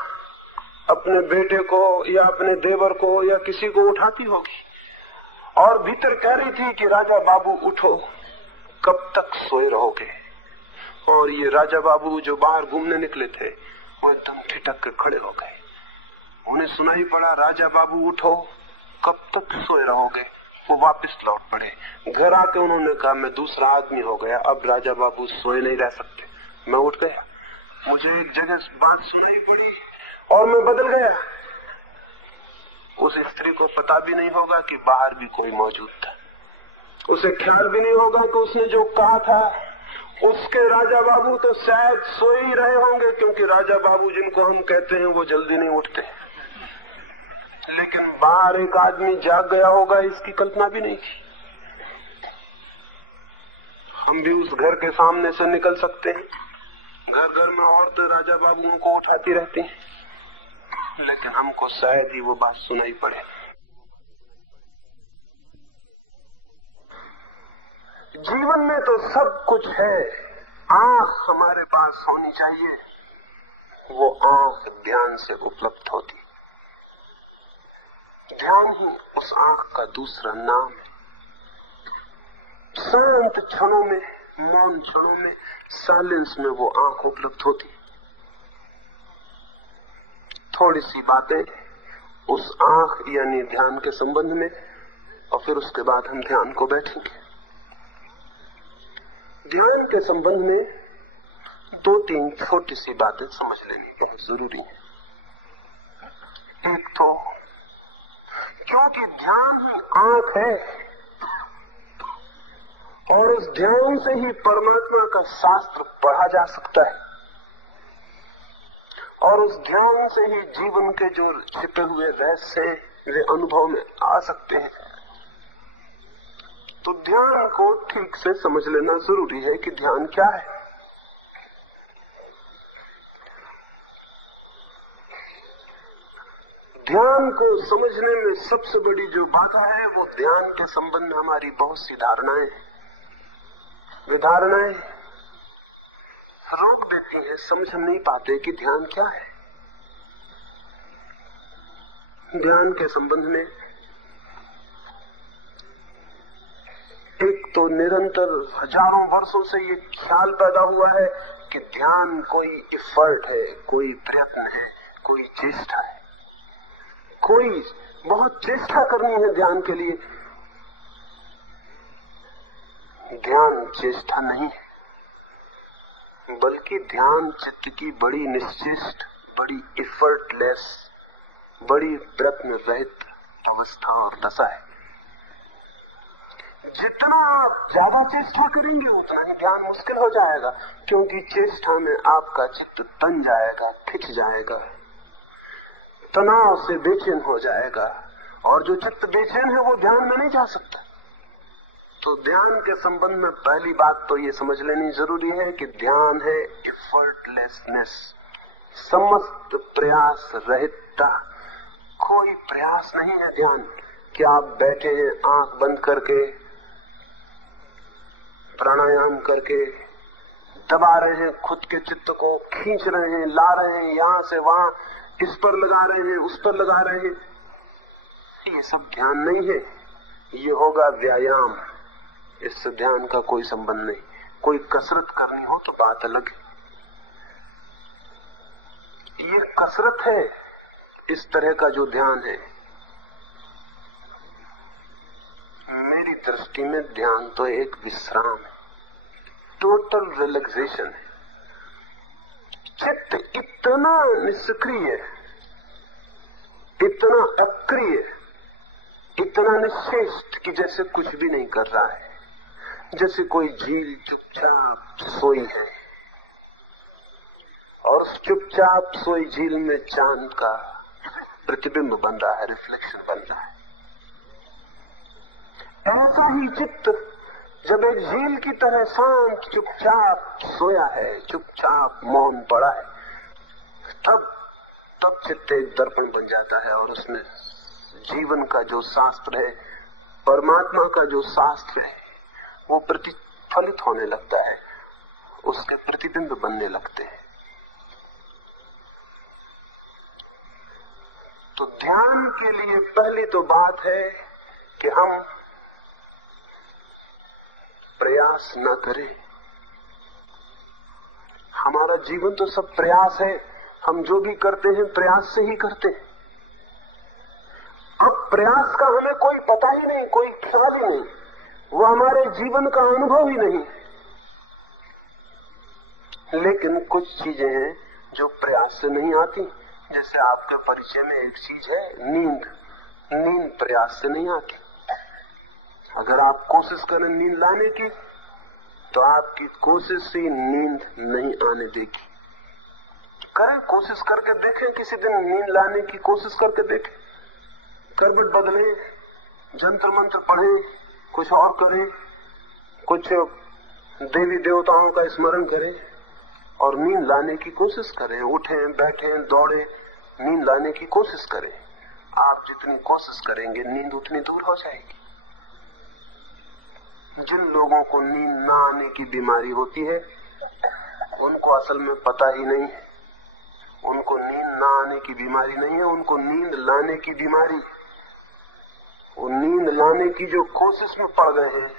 अपने बेटे को या अपने देवर को या किसी को उठाती होगी और भीतर कह रही थी कि राजा बाबू उठो, कब तक सोए रहोगे। और ये राजा बाबू जो बाहर घूमने निकले थे वो एकदम ठिठक के खड़े हो गए। उन्हें सुनाई पड़ा, राजा बाबू उठो, कब तक सोए रहोगे। वो वापस लौट पड़े। घर आके उन्होंने कहा मैं दूसरा आदमी हो गया, अब राजा बाबू सोए नहीं रह सकते। मैं उठ गया, मुझे एक जगह बात सुनाई पड़ी और मैं बदल गया। उस स्त्री को पता भी नहीं होगा कि बाहर भी कोई मौजूद था, उसे ख्याल भी नहीं होगा कि उसने जो कहा था उसके राजा बाबू तो शायद सो ही रहे होंगे, क्योंकि राजा बाबू जिनको हम कहते हैं वो जल्दी नहीं उठते। लेकिन बाहर एक आदमी जाग गया होगा, इसकी कल्पना भी नहीं की। हम भी उस घर के सामने से निकल सकते हैं, घर घर में औरतें राजा बाबुओं को उठाती रहती हैं, लेकिन हमको शायद ही वो बात सुनाई पड़े। जीवन में तो सब कुछ है, आंख हमारे पास होनी चाहिए, वो आंख ध्यान से उपलब्ध होती। ध्यान ही उस आंख का दूसरा नाम है। शांत क्षणों में, मौन क्षणों में, साइलेंस में वो आंख उपलब्ध होती। थोड़ी सी बातें उस आंख यानी ध्यान के संबंध में, और फिर उसके बाद हम ध्यान को बैठेंगे। ध्यान के संबंध में 2-3 छोटी सी बातें समझ लेनी बहुत जरूरी है। एक तो क्योंकि ध्यान ही आंख है और उस ध्यान से ही परमात्मा का शास्त्र पढ़ा जा सकता है, और उस ध्यान से ही जीवन के जो छिपे हुए रहस्य वे अनुभव में आ सकते हैं। तो ध्यान को ठीक से समझ लेना जरूरी है कि ध्यान क्या है। ध्यान को समझने में सबसे बड़ी जो बाधा है वो ध्यान के संबंध में हमारी बहुत सी धारणाएं, वे धारणाएं रोक देती हैं। समझ हम नहीं पाते कि ध्यान क्या है। ध्यान के संबंध में एक तो निरंतर हजारों वर्षों से ये ख्याल पैदा हुआ है कि ध्यान कोई एफर्ट है, कोई प्रयत्न है, कोई चेष्टा है, कोई बहुत चेष्टा करनी है ध्यान के लिए। ध्यान चेष्टा नहीं है, बल्कि ध्यान चित्त की बड़ी निश्चित, बड़ी एफर्टलेस, बड़ी प्रयत्न रहित अवस्था और दशा है। जितना आप ज्यादा चेष्टा करेंगे उतना ही ध्यान मुश्किल हो जाएगा, क्योंकि चेष्टा में आपका चित्त तन जाएगा, खिंच जाएगा, तनाव से बेचैन हो जाएगा, और जो चित्त बेचैन है वो ध्यान में नहीं जा सकता। तो ध्यान के संबंध में पहली बात तो ये समझ लेनी जरूरी है कि ध्यान है एफर्टलेसनेस, समस्त प्रयास रहितता। कोई प्रयास नहीं है ध्यान कि आप बैठे हैं आंख बंद करके, प्राणायाम करके दबा रहे हैं, खुद के चित्त को खींच रहे हैं, ला रहे हैं यहां से वहां, इस पर लगा रहे हैं, उस पर लगा रहे हैं। ये सब ध्यान नहीं है, ये होगा व्यायाम। इससे ध्यान का कोई संबंध नहीं। कोई कसरत करनी हो तो बात अलग है, ये कसरत है। इस तरह का जो ध्यान है, मेरी दृष्टि में ध्यान तो एक विश्राम है, टोटल रिलैक्सेशन है। चित्त इतना निष्क्रिय, इतना अक्रिय, इतना निश्चेष्ट कि जैसे कुछ भी नहीं कर रहा है, जैसे कोई झील चुपचाप सोई है, और चुपचाप सोई झील में चांद का प्रतिबिंब बन रहा है, रिफ्लेक्शन बन रहा है। ऐसा ही चित्त जब एक झील की तरह शांत चुपचाप सोया है, चुपचाप मौन पड़ा है, तब चित्त एक दर्पण बन जाता है, और उसमें जीवन का जो शास्त्र है, परमात्मा का जो शास्त्र है, वो प्रतिफलित होने लगता है, उसके प्रतिबिंब बनने लगते हैं। तो ध्यान के लिए पहली तो बात है कि हम प्रयास न करें। हमारा जीवन तो सब प्रयास है, हम जो भी करते हैं प्रयास से ही करते हैं। अब प्रयास का हमें कोई पता ही नहीं, कोई ख्याल ही नहीं, वो हमारे जीवन का अनुभव ही नहीं। लेकिन कुछ चीजें हैं जो प्रयास से नहीं आती। जैसे आपके परिचय में एक चीज है नींद। नींद प्रयास से नहीं आती। अगर आप कोशिश करें नींद लाने की, तो आपकी कोशिश से नींद नहीं आने देगी। करें, कोशिश करके देखें, किसी दिन नींद लाने की कोशिश करके देखें। करवट बदलें, जंत्र मंत्र पढ़ें, कुछ और करें, कुछ देवी देवताओं का स्मरण करें और नींद लाने की कोशिश करें। उठें, बैठें, दौड़ें, नींद लाने की कोशिश करें। आप जितनी कोशिश करेंगे नींद उतनी दूर हो जाएगी। जिन लोगों को नींद ना आने की बीमारी होती है, उनको असल में पता ही नहीं है। उनको नींद ना आने की बीमारी नहीं है, उनको नींद लाने की बीमारी। वो नींद लाने की जो कोशिश में पड़ गए हैं,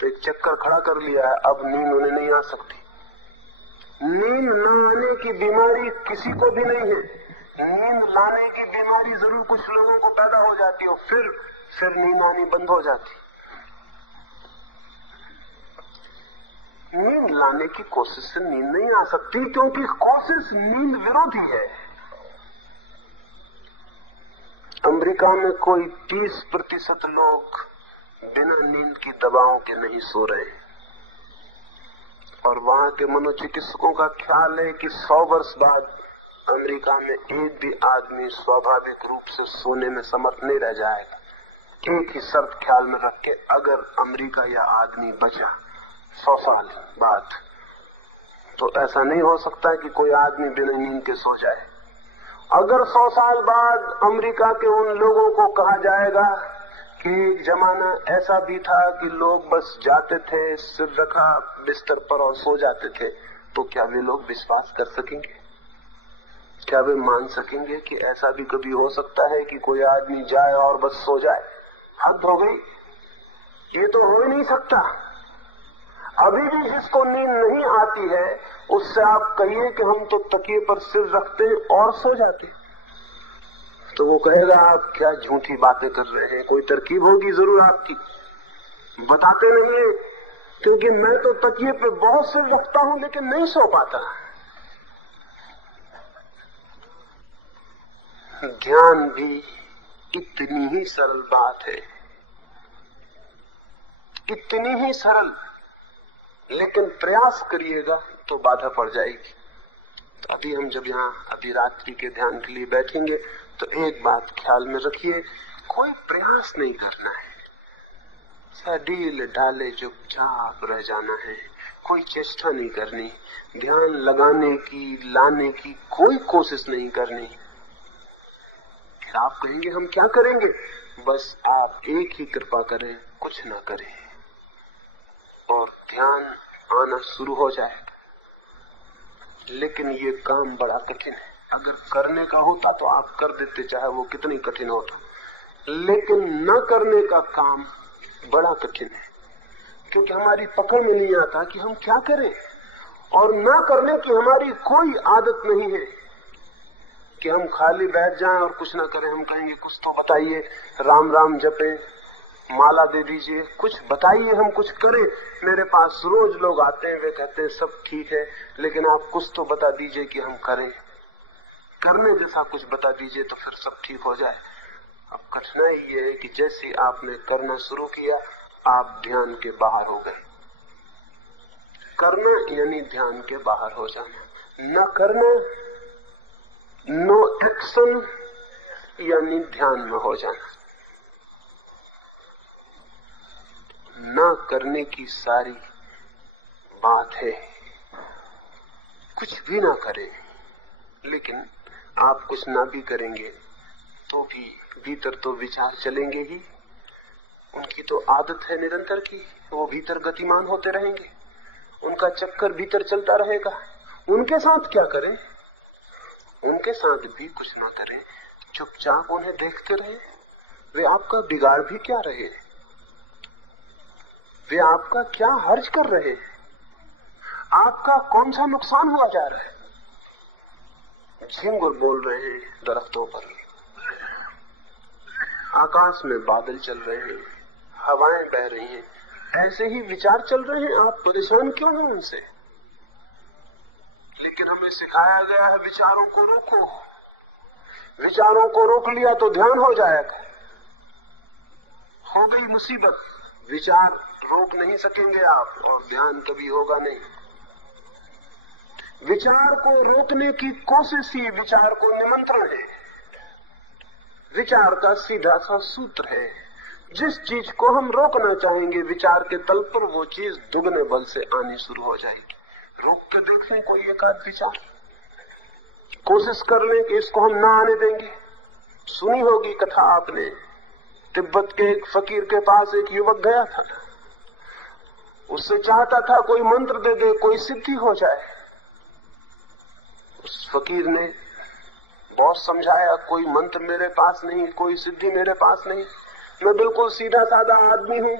तो एक चक्कर खड़ा कर लिया है, अब नींद उन्हें नहीं आ सकती। नींद न आने की बीमारी किसी को भी नहीं है। नींद लाने की बीमारी जरूर कुछ लोगों को पैदा हो जाती है, फिर नींद आनी बंद हो जाती। नींद लाने की कोशिश से नींद नहीं आ सकती, क्योंकि कोशिश नींद विरोधी है। अमेरिका में कोई 30% लोग बिना नींद की दवाओं के नहीं सो रहे, और वहां के मनोचिकित्सकों का ख्याल है कि 100 वर्ष बाद अमेरिका में एक भी आदमी स्वाभाविक रूप से सोने में समर्थ नहीं रह जाएगा। एक ही शर्त ख्याल में रख के, अगर अमेरिका या आदमी बचा 100 साल बाद, तो ऐसा नहीं हो सकता है कि कोई आदमी बिना नींद के सो जाए। अगर 100 साल बाद अमेरिका के उन लोगों को कहा जाएगा कि एक जमाना ऐसा भी था कि लोग बस जाते थे, सिर रखा बिस्तर पर और सो जाते थे, तो क्या वे लोग विश्वास कर सकेंगे? क्या वे मान सकेंगे कि ऐसा भी कभी हो सकता है कि कोई आदमी जाए और बस सो जाए? हद हो गई, ये तो हो ही नहीं सकता। अभी भी जिसको नींद नहीं आती है, उससे आप कहिए कि हम तो तकिए पर सिर रखते और सो जाते, तो वो कहेगा आप क्या झूठी बातें कर रहे हैं, कोई तरकीब होगी जरूर आपकी। बताते नहीं है, क्योंकि मैं तो तकिए पे बहुत सिर रखता हूं लेकिन नहीं सो पाता। ध्यान भी इतनी ही सरल बात है, इतनी ही सरल, लेकिन प्रयास करिएगा तो बाधा पड़ जाएगी। तो अभी हम जब यहाँ अभी रात्रि के ध्यान के लिए बैठेंगे, तो एक बात ख्याल में रखिए, कोई प्रयास नहीं करना है, ढील ढाले चुपचाप रह जाना है, कोई चेष्टा नहीं करनी, ध्यान लगाने की, लाने की कोई कोशिश नहीं करनी। फिर आप कहेंगे हम क्या करेंगे? बस आप एक ही कृपा करें, कुछ ना करें, और ध्यान आना शुरू हो जाएगा। लेकिन ये काम बड़ा कठिन है। अगर करने का होता तो आप कर देते, चाहे वो कितनी कठिन होता, लेकिन न करने का काम बड़ा कठिन है, क्योंकि हमारी पकड़ में नहीं आता कि हम क्या करें। और न करने की हमारी कोई आदत नहीं है कि हम खाली बैठ जाएं और कुछ ना करें। हम कहेंगे कुछ तो बताइए, राम राम जपें, माला दे दीजिए, कुछ बताइए, हम कुछ करें। मेरे पास रोज लोग आते हैं, वे कहते हैं सब ठीक है, लेकिन आप कुछ तो बता दीजिए कि हम करें, करने जैसा कुछ बता दीजिए तो फिर सब ठीक हो जाए। अब कठिनाई ये है कि जैसे आपने करना शुरू किया, आप ध्यान के बाहर हो गए। करना यानी ध्यान के बाहर हो जाना, न करना, नो एक्शन यानी ध्यान में हो जाना। ना करने की सारी बात है, कुछ भी ना करें, लेकिन आप कुछ ना भी करेंगे तो भी भीतर तो विचार चलेंगे ही। उनकी तो आदत है निरंतर की, वो भीतर गतिमान होते रहेंगे, उनका चक्कर भीतर चलता रहेगा। उनके साथ क्या करें? उनके साथ भी कुछ ना करें, चुपचाप उन्हें देखते रहे। वे आपका बिगाड़ भी क्या रहे, वे आपका क्या हर्ज कर रहे हैं, आपका कौन सा नुकसान हुआ जा रहा है। झिंगुर बोल रहे हैं दरख्तों पर, आकाश में बादल चल रहे हैं, हवाएं बह रही हैं, ऐसे ही विचार चल रहे हैं, आप परेशान क्यों हैं उनसे? लेकिन हमें सिखाया गया है विचारों को रोको। विचारों को रोक लिया तो ध्यान हो जाएगा। हो गई मुसीबत, विचार रोक नहीं सकेंगे आप और ध्यान कभी होगा नहीं। विचार को रोकने की कोशिश ही विचार को निमंत्रण है। विचार का सीधा सा सूत्र है, जिस चीज को हम रोकना चाहेंगे विचार के तल पर, वो चीज दुगने बल से आनी शुरू हो जाएगी। रोक के देखें कोई एक आध विचार, कोशिश कर लें कि इसको हम ना आने देंगे। सुनी होगी कथा आपने, तिब्बत के एक फकीर के पास एक युवक गया था, उससे चाहता था कोई मंत्र दे दे, कोई सिद्धि हो जाए। उस फकीर ने बहुत समझाया, कोई मंत्र मेरे पास नहीं, कोई सिद्धि मेरे पास नहीं, मैं बिल्कुल सीधा साधा आदमी हूं,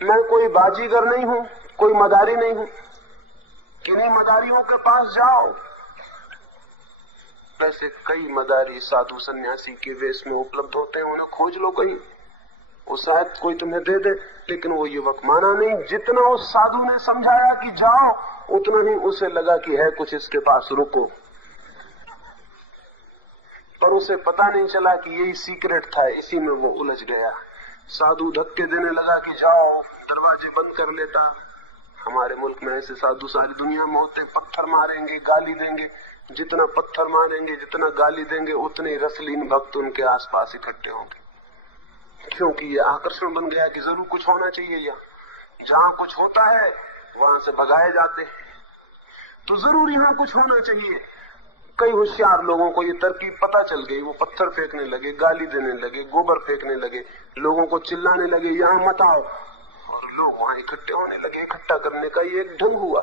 मैं कोई बाजीगर नहीं हूं, कोई मदारी नहीं हूं। किन्हीं मदारियों के पास जाओ। वैसे कई मदारी साधु सन्यासी के वेश में उपलब्ध होते हैं, उन्हें खोज लो कहीं, वो शायद कोई तुम्हें दे दे। लेकिन वो युवक माना नहीं। जितना उस साधु ने समझाया कि जाओ, उतना ही उसे लगा कि है कुछ इसके पास, रुको। पर उसे पता नहीं चला कि यही सीक्रेट था, इसी में वो उलझ गया। साधु धक्के देने लगा कि जाओ, दरवाजे बंद कर लेता। हमारे मुल्क में ऐसे साधु सारी दुनिया में होते, पत्थर मारेंगे, गाली देंगे। जितना पत्थर मारेंगे, जितना गाली देंगे, उतने रसलीन भक्त उनके आसपास इकट्ठे होंगे, क्योंकि ये आकर्षण बन गया कि जरूर कुछ होना चाहिए। यहाँ जहाँ कुछ होता है वहां से भगाए जाते हैं, तो जरूर यहाँ कुछ होना चाहिए। कई होशियार लोगों को ये तरकीब पता चल गई, वो पत्थर फेंकने लगे, गाली देने लगे, गोबर फेंकने लगे, लोगों को चिल्लाने लगे यहाँ मत आओ, और लोग वहां इकट्ठे होने लगे। इकट्ठा करने का ये एक ढंग हुआ।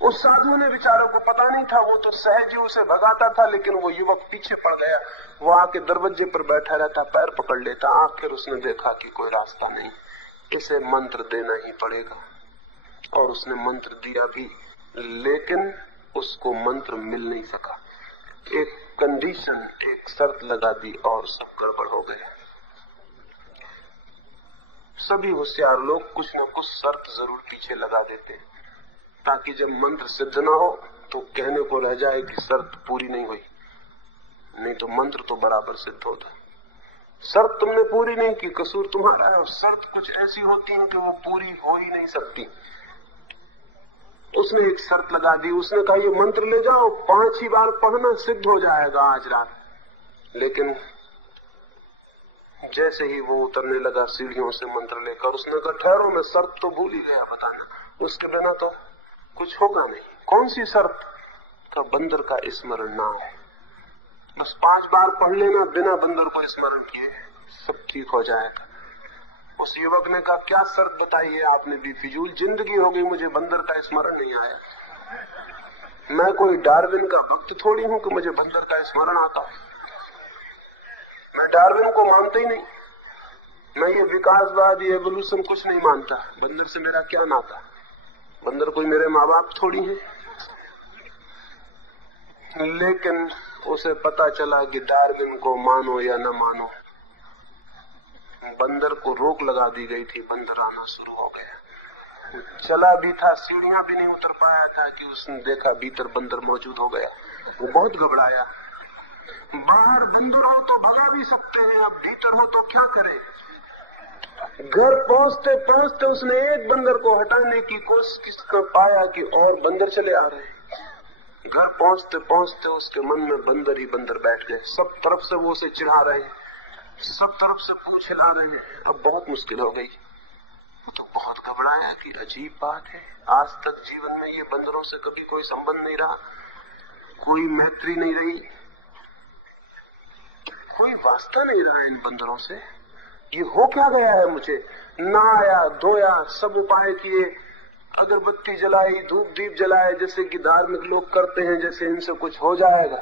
उस साधु ने बेचारों को पता नहीं था, वो तो सहज ही उसे भगाता था, लेकिन वो युवक पीछे पड़ गया। वो आके दरवाजे पर बैठा रहता, पैर पकड़ लेता। आखिर उसने देखा कि कोई रास्ता नहीं, इसे मंत्र देना ही पड़ेगा। और उसने मंत्र दिया भी, लेकिन उसको मंत्र मिल नहीं सका। एक कंडीशन, एक शर्त लगा दी और सब गड़बड़ हो गया। सभी होशियार लोग कुछ न कुछ शर्त जरूर पीछे लगा देते हैं, ताकि जब मंत्र सिद्ध ना हो तो कहने को रह जाए कि शर्त पूरी नहीं हुई। नहीं तो मंत्र तो बराबर सिद्ध होता। शर्त तुमने पूरी नहीं की, कसूर तुम्हारा है। और शर्त कुछ ऐसी होती है कि वो पूरी हो ही नहीं सकती। उसने एक शर्त लगा दी, उसने कहा ये मंत्र ले जाओ, 5 ही बार पढ़ना, सिद्ध हो जाएगा आज रात। लेकिन जैसे ही वो उतरने लगा सीढ़ियों से मंत्र लेकर, उसने कहा ठहरो, मैं शर्त तो भूल ही गया बताना, उसके बिना तो कुछ होगा नहीं। कौन सी शर्त? का बंदर का स्मरण ना हो, बस 5 बार पढ़ लेना बिना बंदर को स्मरण किए, सब ठीक हो जाएगा। उस युवक ने कहा क्या शर्त बताई है आपने? भी फिजूल जिंदगी हो गई, मुझे बंदर का स्मरण नहीं आया। मैं कोई डार्विन का भक्त थोड़ी हूं कि मुझे बंदर का स्मरण आता है। मैं डार्विन को मानता ही नहीं, मैं ये विकासवाद, ये एवोल्यूशन कुछ नहीं मानता। बंदर से मेरा क्या नाता? बंदर कोई मेरे माँ बाप थोड़ी है। लेकिन उसे पता चला कि डार्विन को मानो या न मानो, बंदर को रोक लगा दी गई थी। बंदर आना शुरू हो गया, चला भी था, सीढ़ियां भी नहीं उतर पाया था कि उसने देखा भीतर बंदर मौजूद हो गया। वो बहुत घबराया। बाहर बंदर हो तो भगा भी सकते हैं, अब भीतर हो तो क्या करे। घर पहुंचते पहुंचते उसने एक बंदर को हटाने की कोशिश कर पाया कि और बंदर चले आ रहे हैं। घर पहुंचते पहुंचते उसके मन में बंदर ही बंदर बैठ गए। सब तरफ से वो उसे चिढ़ा रहे हैं, सब तरफ से पूछ हिला रहे हैं। अब बहुत मुश्किल हो गई। वो तो बहुत घबराया कि अजीब बात है, आज तक जीवन में ये बंदरों से कभी कोई संबंध नहीं रहा, कोई मैत्री नहीं रही, कोई वास्ता नहीं रहा इन बंदरों से। ये हो क्या गया है मुझे? नहाया, धोया, सब उपाय किए, अगरबत्ती जलाई, धूप दीप जलाए, जैसे कि धार्मिक लोग करते हैं, जैसे इनसे कुछ हो जाएगा।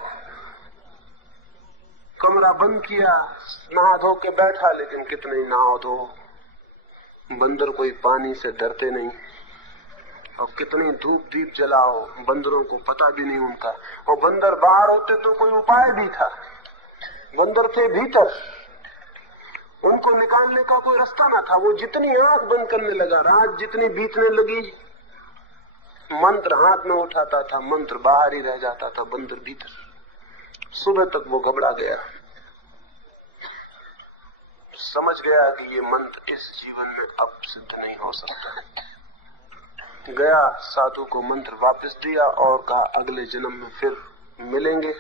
कमरा बंद किया, नहा धो के बैठा, लेकिन कितने नहा धो, बंदर कोई पानी से डरते नहीं। और कितनी धूप दीप जलाओ, बंदरों को पता भी नहीं उनका। और बंदर बाहर होते तो कोई उपाय भी था, बंदर थे भीतर, उनको निकालने का कोई रास्ता ना था। वो जितनी आंख बंद करने लगा, रात जितनी बीतने लगी, मंत्र हाथ में उठाता था, मंत्र बाहर ही रह जाता था, बंदर भीतर। सुबह तक वो घबरा गया, समझ गया कि ये मंत्र इस जीवन में अब सिद्ध नहीं हो सकता। गया, साधु को मंत्र वापस दिया और कहा अगले जन्म में फिर मिलेंगे,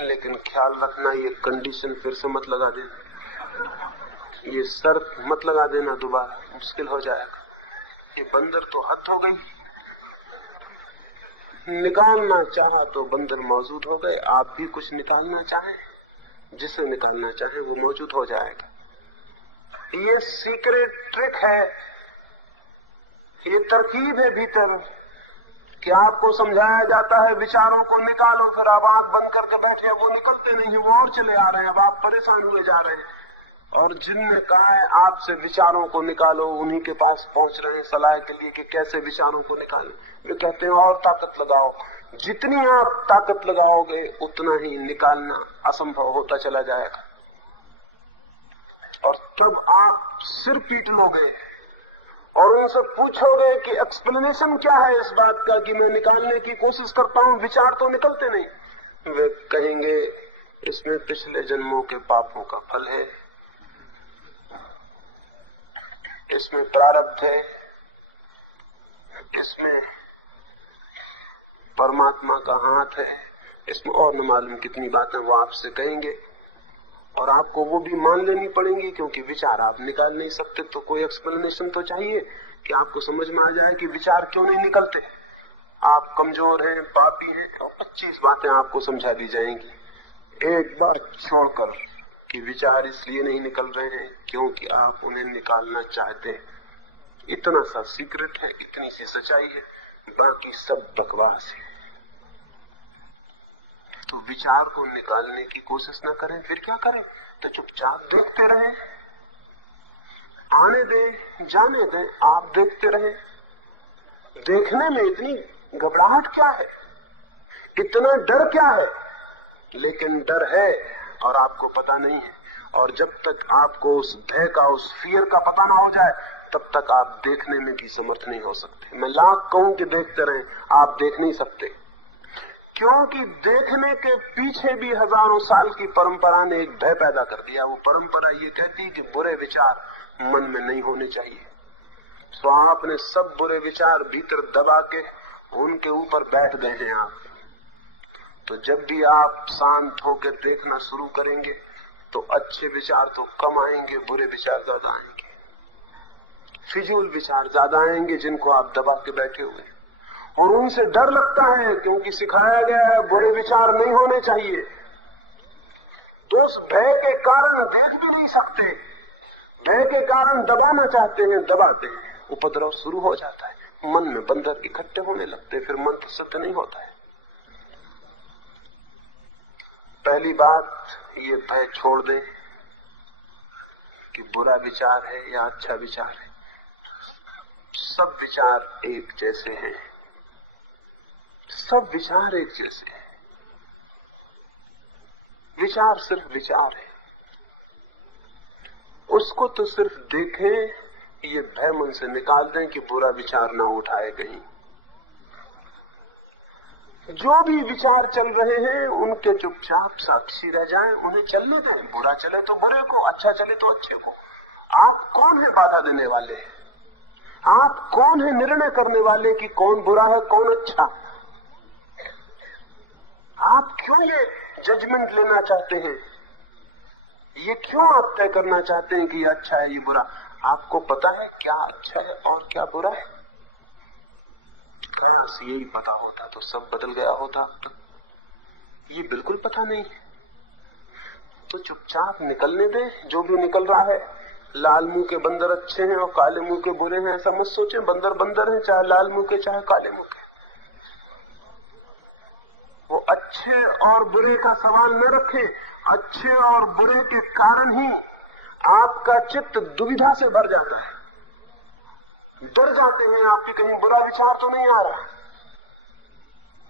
लेकिन ख्याल रखना ये कंडीशन फिर से मत लगा देना, ये शर्त मत लगा देना दोबारा, मुश्किल हो जाएगा। ये बंदर तो हद हो गई, निकालना चाहा तो बंदर मौजूद हो गए। आप भी कुछ निकालना चाहें, जिसे निकालना चाहे वो मौजूद हो जाएगा। ये सीक्रेट ट्रिक है, ये तरकीब है भीतर कि आपको समझाया जाता है विचारों को निकालो, फिर आप आंख बंद करके बैठे, वो निकलते नहीं है, वो और चले आ रहे हैं, अब आप परेशान हुए जा रहे हैं। और जिनने कहा है आपसे विचारों को निकालो, उन्हीं के पास पहुंच रहे हैं सलाह के लिए कि कैसे विचारों को निकालें। वे कहते हैं और ताकत लगाओ, जितनी आप ताकत लगाओगे उतना ही निकालना असंभव होता चला जाएगा। और तब आप सिर पीट लोगे और उनसे पूछोगे कि एक्सप्लेनेशन क्या है इस बात का कि मैं निकालने की कोशिश करता हूं, विचार तो निकलते नहीं। वे कहेंगे इसमें पिछले जन्मों के पापों का फल है, इसमें प्रारब्ध है, इसमें परमात्मा का हाथ है, इसमें और न मालूम कितनी बातें वो आपसे कहेंगे। और आपको वो भी मान लेनी पड़ेंगी, क्योंकि विचार आप निकाल नहीं सकते, तो कोई एक्सप्लेनेशन तो चाहिए कि आपको समझ में आ जाए कि विचार क्यों नहीं निकलते। आप कमजोर हैं, पापी हैं, और 25 बातें आपको समझा दी जाएंगी। एक बात छोड़कर कि विचार इसलिए नहीं निकल रहे हैं क्योंकि आप उन्हें निकालना चाहते हैं। इतना सा सीक्रेट है, इतनी सी सच्चाई है, बाकी सब बकवास है। तो विचार को निकालने की कोशिश न करें, फिर क्या करें? तो चुपचाप देखते रहें, आने दें, जाने दें, आप देखते रहें। देखने में इतनी घबराहट क्या है, इतना डर क्या है? लेकिन डर है और आपको पता नहीं है। और जब तक आपको उस भय का, उस फियर का पता ना हो जाए, तब तक आप देखने में भी समर्थ नहीं हो सकते। मैं लाख कहूं कि देखते रहें, आप देख नहीं सकते, क्योंकि देखने के पीछे भी हजारों साल की परंपरा ने एक भय पैदा कर दिया। वो परंपरा ये कहती है कि बुरे विचार मन में नहीं होने चाहिए। तो आपने सब बुरे विचार भीतर दबा के उनके ऊपर बैठ गए हैं आप। तो जब भी आप शांत होकर देखना शुरू करेंगे तो अच्छे विचार तो कम आएंगे, बुरे विचार ज्यादा आएंगे, फिजूल विचार ज्यादा आएंगे जिनको आप दबा के बैठे हुए। और उनसे डर लगता है क्योंकि सिखाया गया है बुरे विचार नहीं होने चाहिए। तो उस भय के कारण देख भी नहीं सकते, भय के कारण दबाना चाहते हैं, दबाते हैं, उपद्रव शुरू हो जाता है, मन में बंदर इकट्ठे होने लगते, फिर मन तो सिद्ध नहीं होता है। पहली बात ये भय छोड़ दें कि बुरा विचार है या अच्छा विचार है, सब विचार एक जैसे हैं, सब विचार एक जैसे हैं। विचार सिर्फ विचार है, उसको तो सिर्फ देखें, ये भय मन से निकाल दें कि बुरा विचार ना उठाए कहीं। जो भी विचार चल रहे हैं उनके चुपचाप साक्षी रह जाएं, उन्हें चलने दें। बुरा चले तो बुरे को, अच्छा चले तो अच्छे को। आप कौन है बाधा देने वाले? आप कौन है निर्णय करने वाले कि कौन बुरा है कौन अच्छा? आप क्यों ये जजमेंट लेना चाहते हैं? ये क्यों आप तय करना चाहते हैं कि ये अच्छा है ये बुरा? आपको पता है क्या अच्छा है और क्या बुरा है? कहाँ से यही पता होता तो सब बदल गया होता। ये बिल्कुल पता नहीं है, तो चुपचाप निकलने दे जो भी निकल रहा है। लाल मुंह के बंदर अच्छे हैं और काले मुंह के बुरे हैं, ऐसा मत सोचें। बंदर बंदर हैं, चाहे लाल मुंह के चाहे काले मुंह के। वो अच्छे और बुरे का सवाल न रखें, अच्छे और बुरे के कारण ही आपका चित्त दुविधा से भर जाता है। डर जाते हैं आपके कहीं बुरा विचार तो नहीं आ रहा।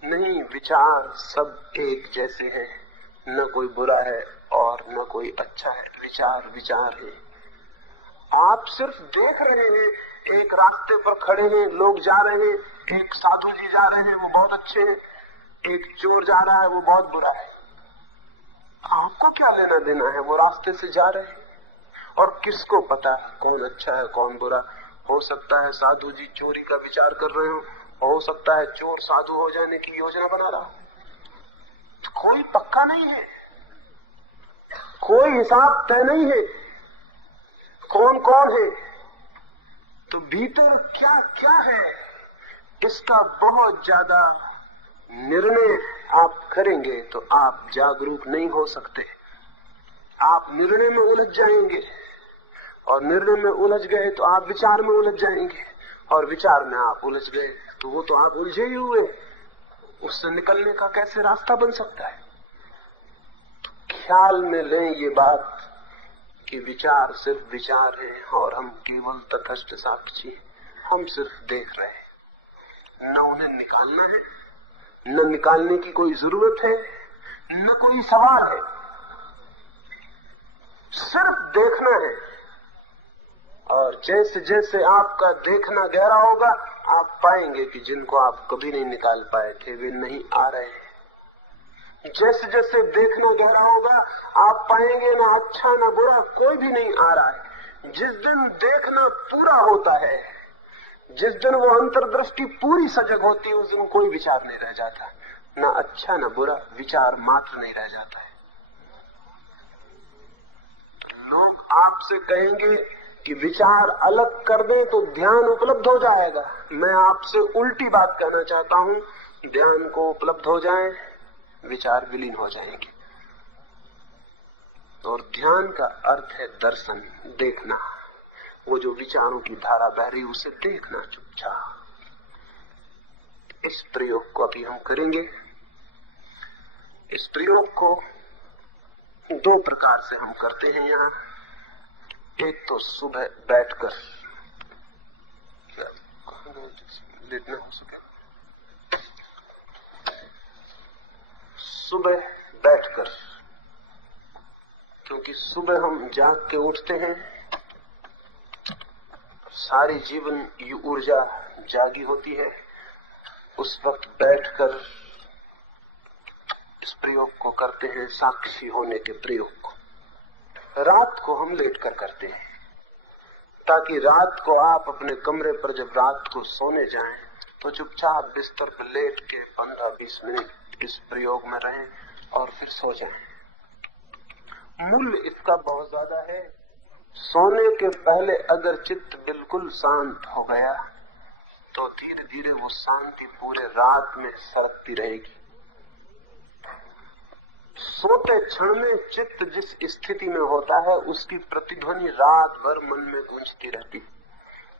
नहीं, विचार सब एक जैसे हैं, न कोई बुरा है और न कोई अच्छा है। विचार विचार है। आप सिर्फ देख रहे हैं, एक रास्ते पर खड़े हैं, लोग जा रहे हैं, एक साधु जी जा रहे हैं, वो बहुत अच्छे हैं, एक चोर जा रहा है, वो बहुत बुरा है। आपको क्या लेना देना है? वो रास्ते से जा रहे हैं और किसको पता कौन अच्छा है कौन बुरा। हो सकता है साधु जी चोरी का विचार कर रहे हो सकता है चोर साधु हो जाने की योजना बना रहा हो। कोई पक्का नहीं है, कोई हिसाब तय नहीं है कौन कौन है। तो भीतर क्या क्या है, इसका बहुत ज्यादा निर्णय आप करेंगे तो आप जागरूक नहीं हो सकते। आप निर्णय में उलझ जाएंगे और निर्णय में उलझ गए तो आप विचार में उलझ जाएंगे और विचार में आप उलझ गए तो वो तो आप उलझे ही हुए। उससे निकलने का कैसे रास्ता बन सकता है? तो ख्याल में लें ये बात कि विचार सिर्फ विचार है और हम केवल तटस्थ साक्षी। हम सिर्फ देख रहे हैं, न उन्हें निकालना है, न निकालने की कोई जरूरत है, न कोई सवाल है, सिर्फ देखना है। और जैसे जैसे आपका देखना गहरा होगा आप पाएंगे कि जिनको आप कभी नहीं निकाल पाए थे वे नहीं आ रहे हैं। जैसे जैसे देखना गहरा होगा आप पाएंगे ना अच्छा ना बुरा कोई भी नहीं आ रहा है। जिस दिन देखना पूरा होता है, जिस दिन वो अंतर्दृष्टि पूरी सजग होती है, उस दिन कोई विचार नहीं रह जाता, ना अच्छा ना बुरा, विचार मात्र नहीं रह जाता है। लोग आपसे कहेंगे कि विचार अलग कर दें तो ध्यान उपलब्ध हो जाएगा। मैं आपसे उल्टी बात कहना चाहता हूं, ध्यान को उपलब्ध हो जाए विचार विलीन हो जाएंगे। और ध्यान का अर्थ है दर्शन, देखना। वो जो विचारों की धारा बह रही उसे देखना चुपचाप। इस प्रयोग को अभी हम करेंगे। इस प्रयोग को दो प्रकार से हम करते हैं यहाँ। एक तो सुबह बैठकर, लेटना हो सके, सुबह बैठकर, क्योंकि सुबह हम जाग के उठते हैं, सारी जीवन ये ऊर्जा जागी होती है। उस वक्त बैठकर इस प्रयोग को करते हैं, साक्षी होने के प्रयोग को। रात को हम लेटकर करते हैं ताकि रात को आप अपने कमरे पर जब रात को सोने जाएं तो चुपचाप बिस्तर पर लेट के 15-20 मिनट इस प्रयोग में रहें और फिर सो जाएं। मूल्य इसका बहुत ज्यादा है। सोने के पहले अगर चित्त बिल्कुल शांत हो गया तो धीरे धीरे वो शांति पूरे रात में सरकती रहेगी। सोते क्षण में चित्त जिस स्थिति में होता है उसकी प्रतिध्वनि रात भर मन में गूंजती रहती।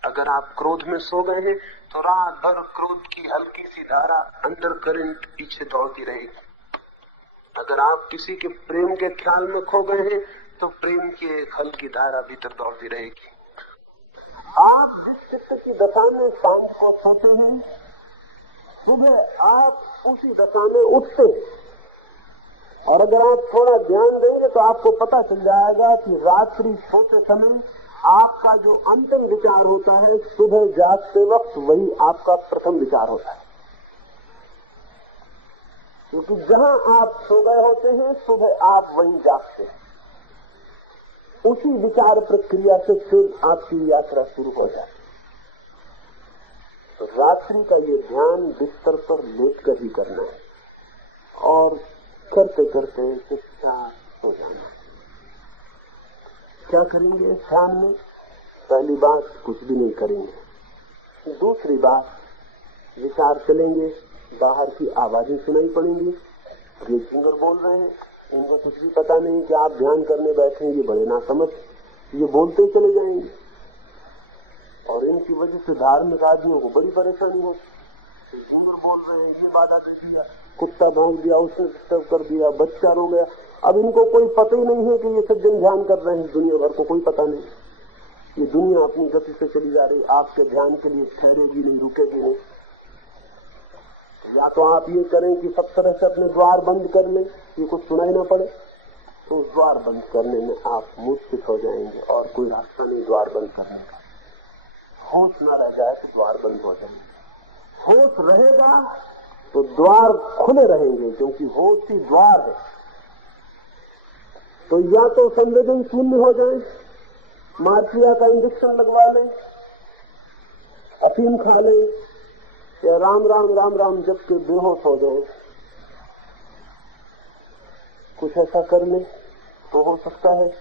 अगर आप क्रोध में सो गए हैं तो रात भर क्रोध की हल्की सी धारा अंदर करंट पीछे दौड़ती रहेगी। अगर आप किसी के प्रेम के ख्याल में खो गए हैं तो प्रेम की एक हल्की धारा भीतर दौड़ती रहेगी। आप जिस चित्त की दशा में शाम को सोते हैं, सुबह आप उसी दशा में उठते हैं। और अगर आप थोड़ा ध्यान देंगे तो आपको पता चल जाएगा कि रात्रि सोते समय आपका जो अंतिम विचार होता है, सुबह जागते वक्त वही आपका प्रथम विचार होता है। क्योंकि जहां आप सो गए होते हैं सुबह आप वहीं जागते हैं। उसी विचार प्रक्रिया से फिर आपकी यात्रा शुरू हो जाती है। तो रात्रि का ये ध्यान बिस्तर पर लेटकर ही करना है और करते करते चुपचाप हो जाना। क्या करेंगे ध्यान में? पहली बात कुछ भी नहीं करेंगे। दूसरी बात, विचार चलेंगे, बाहर की आवाजें सुनाई पड़ेंगी। ये सिंगर बोल रहे हैं, इनको कुछ भी पता नहीं कि आप ध्यान करने बैठे हैं, ये बड़े ना समझ, ये बोलते चले जाएंगे और इनकी वजह से धार्मिक आदमियों को बड़ी परेशानी होती। सिंगर बोल रहे हैं, ये बाधा दे दिया, कुत्ता भौंक दिया, उसने डिस्टर्ब कर दिया, बच्चा रो गया। अब इनको कोई पता ही नहीं है कि ये सज्जन ध्यान कर रहे हैं। दुनिया भर को कोई पता नहीं। ये दुनिया अपनी गति से चली जा रही, आपके ध्यान के लिए ठहरेगी नहीं, रुकेगी नहीं। या तो आप ये करें कि सब तरह से अपने द्वार बंद कर लें, ये कुछ सुनाई ना पड़े, तो द्वार बंद करने में आप मूर्छित हो जाएंगे और कोई रास्ता नहीं द्वार बंद करने का। होश न रह जाए तो द्वार बंद हो जाएंगे, होश रहेगा तो द्वार खुले रहेंगे, क्योंकि होश ही द्वार है। तो या तो संवेदन शून्य हो जाए, मार्फिया का इंजेक्शन लगवा लें, अफीम खा लें, या राम राम राम राम जब के बेहोश हो जाए, कुछ ऐसा कर ले तो हो सकता है,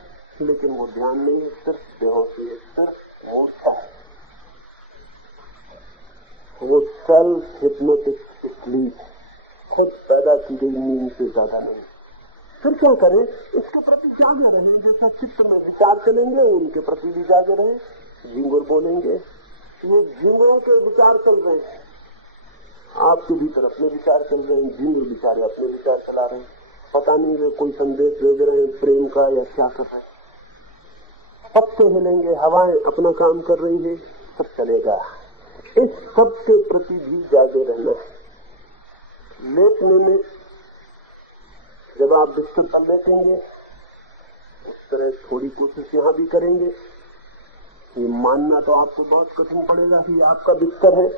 लेकिन वो ध्यान नहीं है, सिर्फ बेहोशी है, सिर्फ मूर्छा है। वो सेल्फ हिप्नोटिक स्लीप, खुद पैदा की गई नींद से ज्यादा नहीं। फिर क्या करें? इसके प्रति जागे रहें, जैसा चित्त में विचार चलेंगे उनके प्रति भी जागे रहें। झिंगुर बोलेंगे, ये झिंगुरों के विचार चल रहे हैं, आपके भीतर अपने विचार चल रहे हैं, झिंगुर बेचारे अपने विचार चला रहे हैं, पता नहीं वे कोई संदेश भेज रहे हैं प्रेम का या क्या कर रहे हैं। पत्ते हिलेंगे, हवाएं अपना काम कर रही है, सब चलेगा। इस सब के प्रति भी जागे रहना है। लेटने में जब आप बिस्तर पर लेटेंगे, उस तरह थोड़ी कोशिश यहां भी करेंगे। ये मानना तो आपको बहुत कठिन पड़ेगा कि आपका बिस्तर है।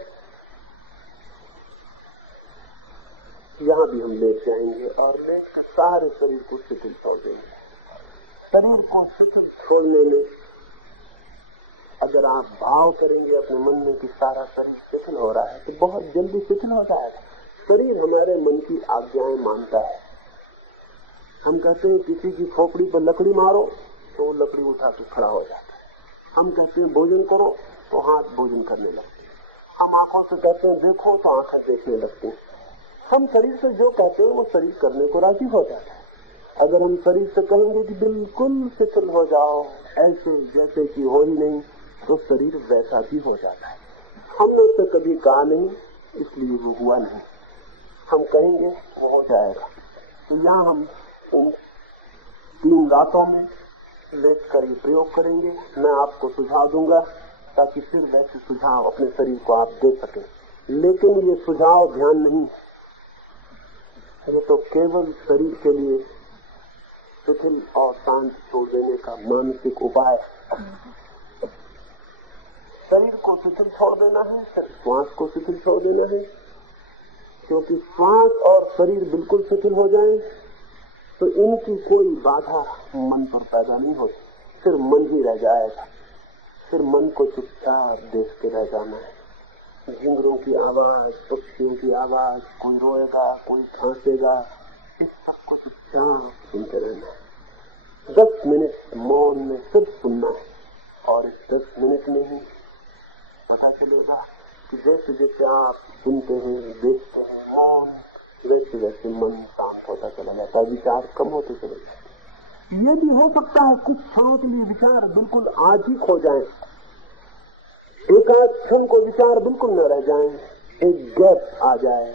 यहां भी हम लेट जाएंगे और लेट कर सारे शरीर को शिथिल छोड़ देंगे। शरीर को शिथिल छोड़ने में अगर आप भाव करेंगे अपने मन में कि सारा शरीर शिथिल हो रहा है, तो बहुत जल्दी शिथिल हो जाएगा। शरीर हमारे मन की आज्ञाएं मानता है। हम कहते हैं किसी की खोपड़ी पर लकड़ी मारो तो लकड़ी उठा के खड़ा हो जाता है। हम कहते हैं भोजन करो तो हाथ भोजन करने लगते हैं। हम आंखों से कहते हैं देखो तो आंखें देखने लगती हैं। हम शरीर से जो कहते हैं वो शरीर करने को राजी हो जाता है। अगर हम शरीर से कहेंगे कि बिल्कुल शिथिल हो जाओ, ऐसे जैसे कि हो ही नहीं, तो शरीर वैसा भी हो जाता है। हमने उसे कभी कहा नहीं, इसलिए वो हुआ नहीं। हम कहेंगे वो हो जाएगा। तो यहाँ हम इन 3 रातों में लेट कर ये प्रयोग करेंगे। मैं आपको सुझाव दूंगा ताकि फिर वैसे सुझाव अपने शरीर को आप दे सकें। लेकिन ये सुझाव ध्यान नहीं, ये तो केवल शरीर के लिए शिथिल और शांत छोड़ देने का मानसिक उपाय। शरीर को शिथिल छोड़ देना है, सिर्फ श्वास को शिथिल छोड़ देना है, क्योंकि श्वास और शरीर बिल्कुल शिथिल हो जाए तो इनकी कोई बाधा मन पर पैदा नहीं होती, फिर मन ही रह जाएगा। फिर मन को चुपचाप देख के रह जाना है। झिंगरों की आवाज, पक्षियों की आवाज, कोई रोएगा, कोई खांसेगा, इस सबको चुपचाप सुनते रहना है। 10 मिनट मौन में सिर्फ सुनना है, और इस 10 मिनट में ही पता चलेगा कि जैसे जैसे आप सुनते हैं, देखते हैं मौन, वैसे वैसे मन शांत होता चला जाता है, विचार कम होते चले जाते। ये भी हो सकता है कुछ क्षणों के लिए विचार बिल्कुल आज ही खो जाए, एक आध क्षण को विचार बिल्कुल न रह जाए, एक गैप आ जाए।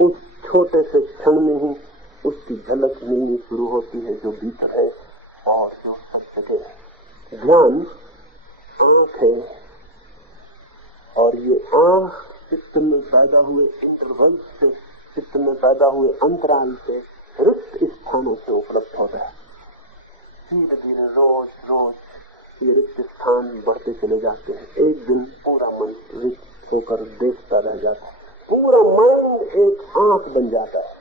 उस छोटे से क्षण में ही उसकी झलक मिलनी शुरू होती है जो भीतर है और जो सब जगह है। ध्यान आंख है, और ये आंख चित्त में पैदा हुए इंटरवल से, चित्त में पैदा हुए अंतराल से, रिक्त स्थानों से उपलब्ध होता है। धीरे धीरे रोज रोज ये रिक्त स्थान बढ़ते चले जाते हैं। एक दिन पूरा मन रिक्त होकर देखता रह जाता है। पूरा माइंड एक आंख बन जाता है,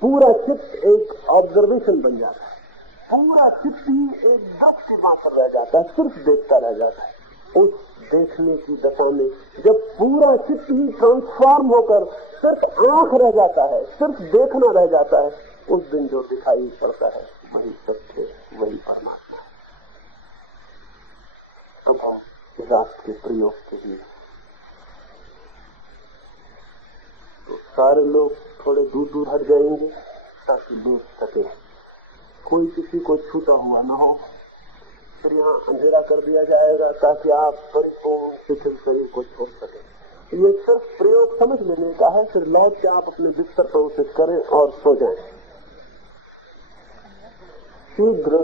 पूरा चित्त एक ऑब्जर्वेशन बन जाता है, पूरा चित्त ही एक दृष्टि मात्र रह जाता है, सिर्फ देखता रह जाता है। उस देखने की दशा में जब पूरा चित्त ही ट्रांसफॉर्म होकर सिर्फ आंख रह जाता है, सिर्फ देखना रह जाता है, उस दिन जो दिखाई पड़ता है वही सत्य, वही परमात्मा है। तब हम रात के प्रयोग के लिए तो सारे लोग थोड़े दूर दूर हट जाएंगे ताकि देख सके, कोई किसी को छूता हुआ न हो। फिर यहाँ अंधेरा कर दिया जाएगा ताकि आप परिपूर्ण शिथिल शरीर को छोड़ सके। ये सिर्फ प्रयोग समझ लेने का है। फिर लौट के आप अपने बिस्तर पर उसे करें और सो जाएं। शीघ्र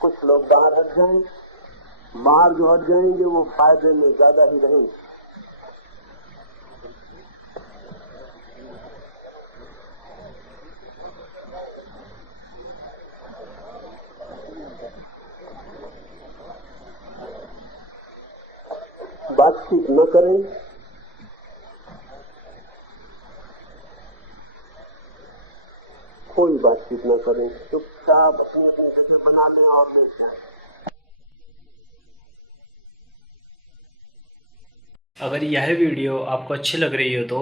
कुछ लोग बाहर हट जाएं, बाहर जो हट जाएंगे वो फायदे में ज्यादा ही रहेंगे। बातचीत न करें, कोई बातचीत न करें, चुपचाप अपनी अपनी जगह बना लें और ले जाए। अगर यह वीडियो आपको अच्छी लग रही हो तो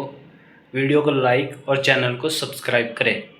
वीडियो को लाइक और चैनल को सब्सक्राइब करें।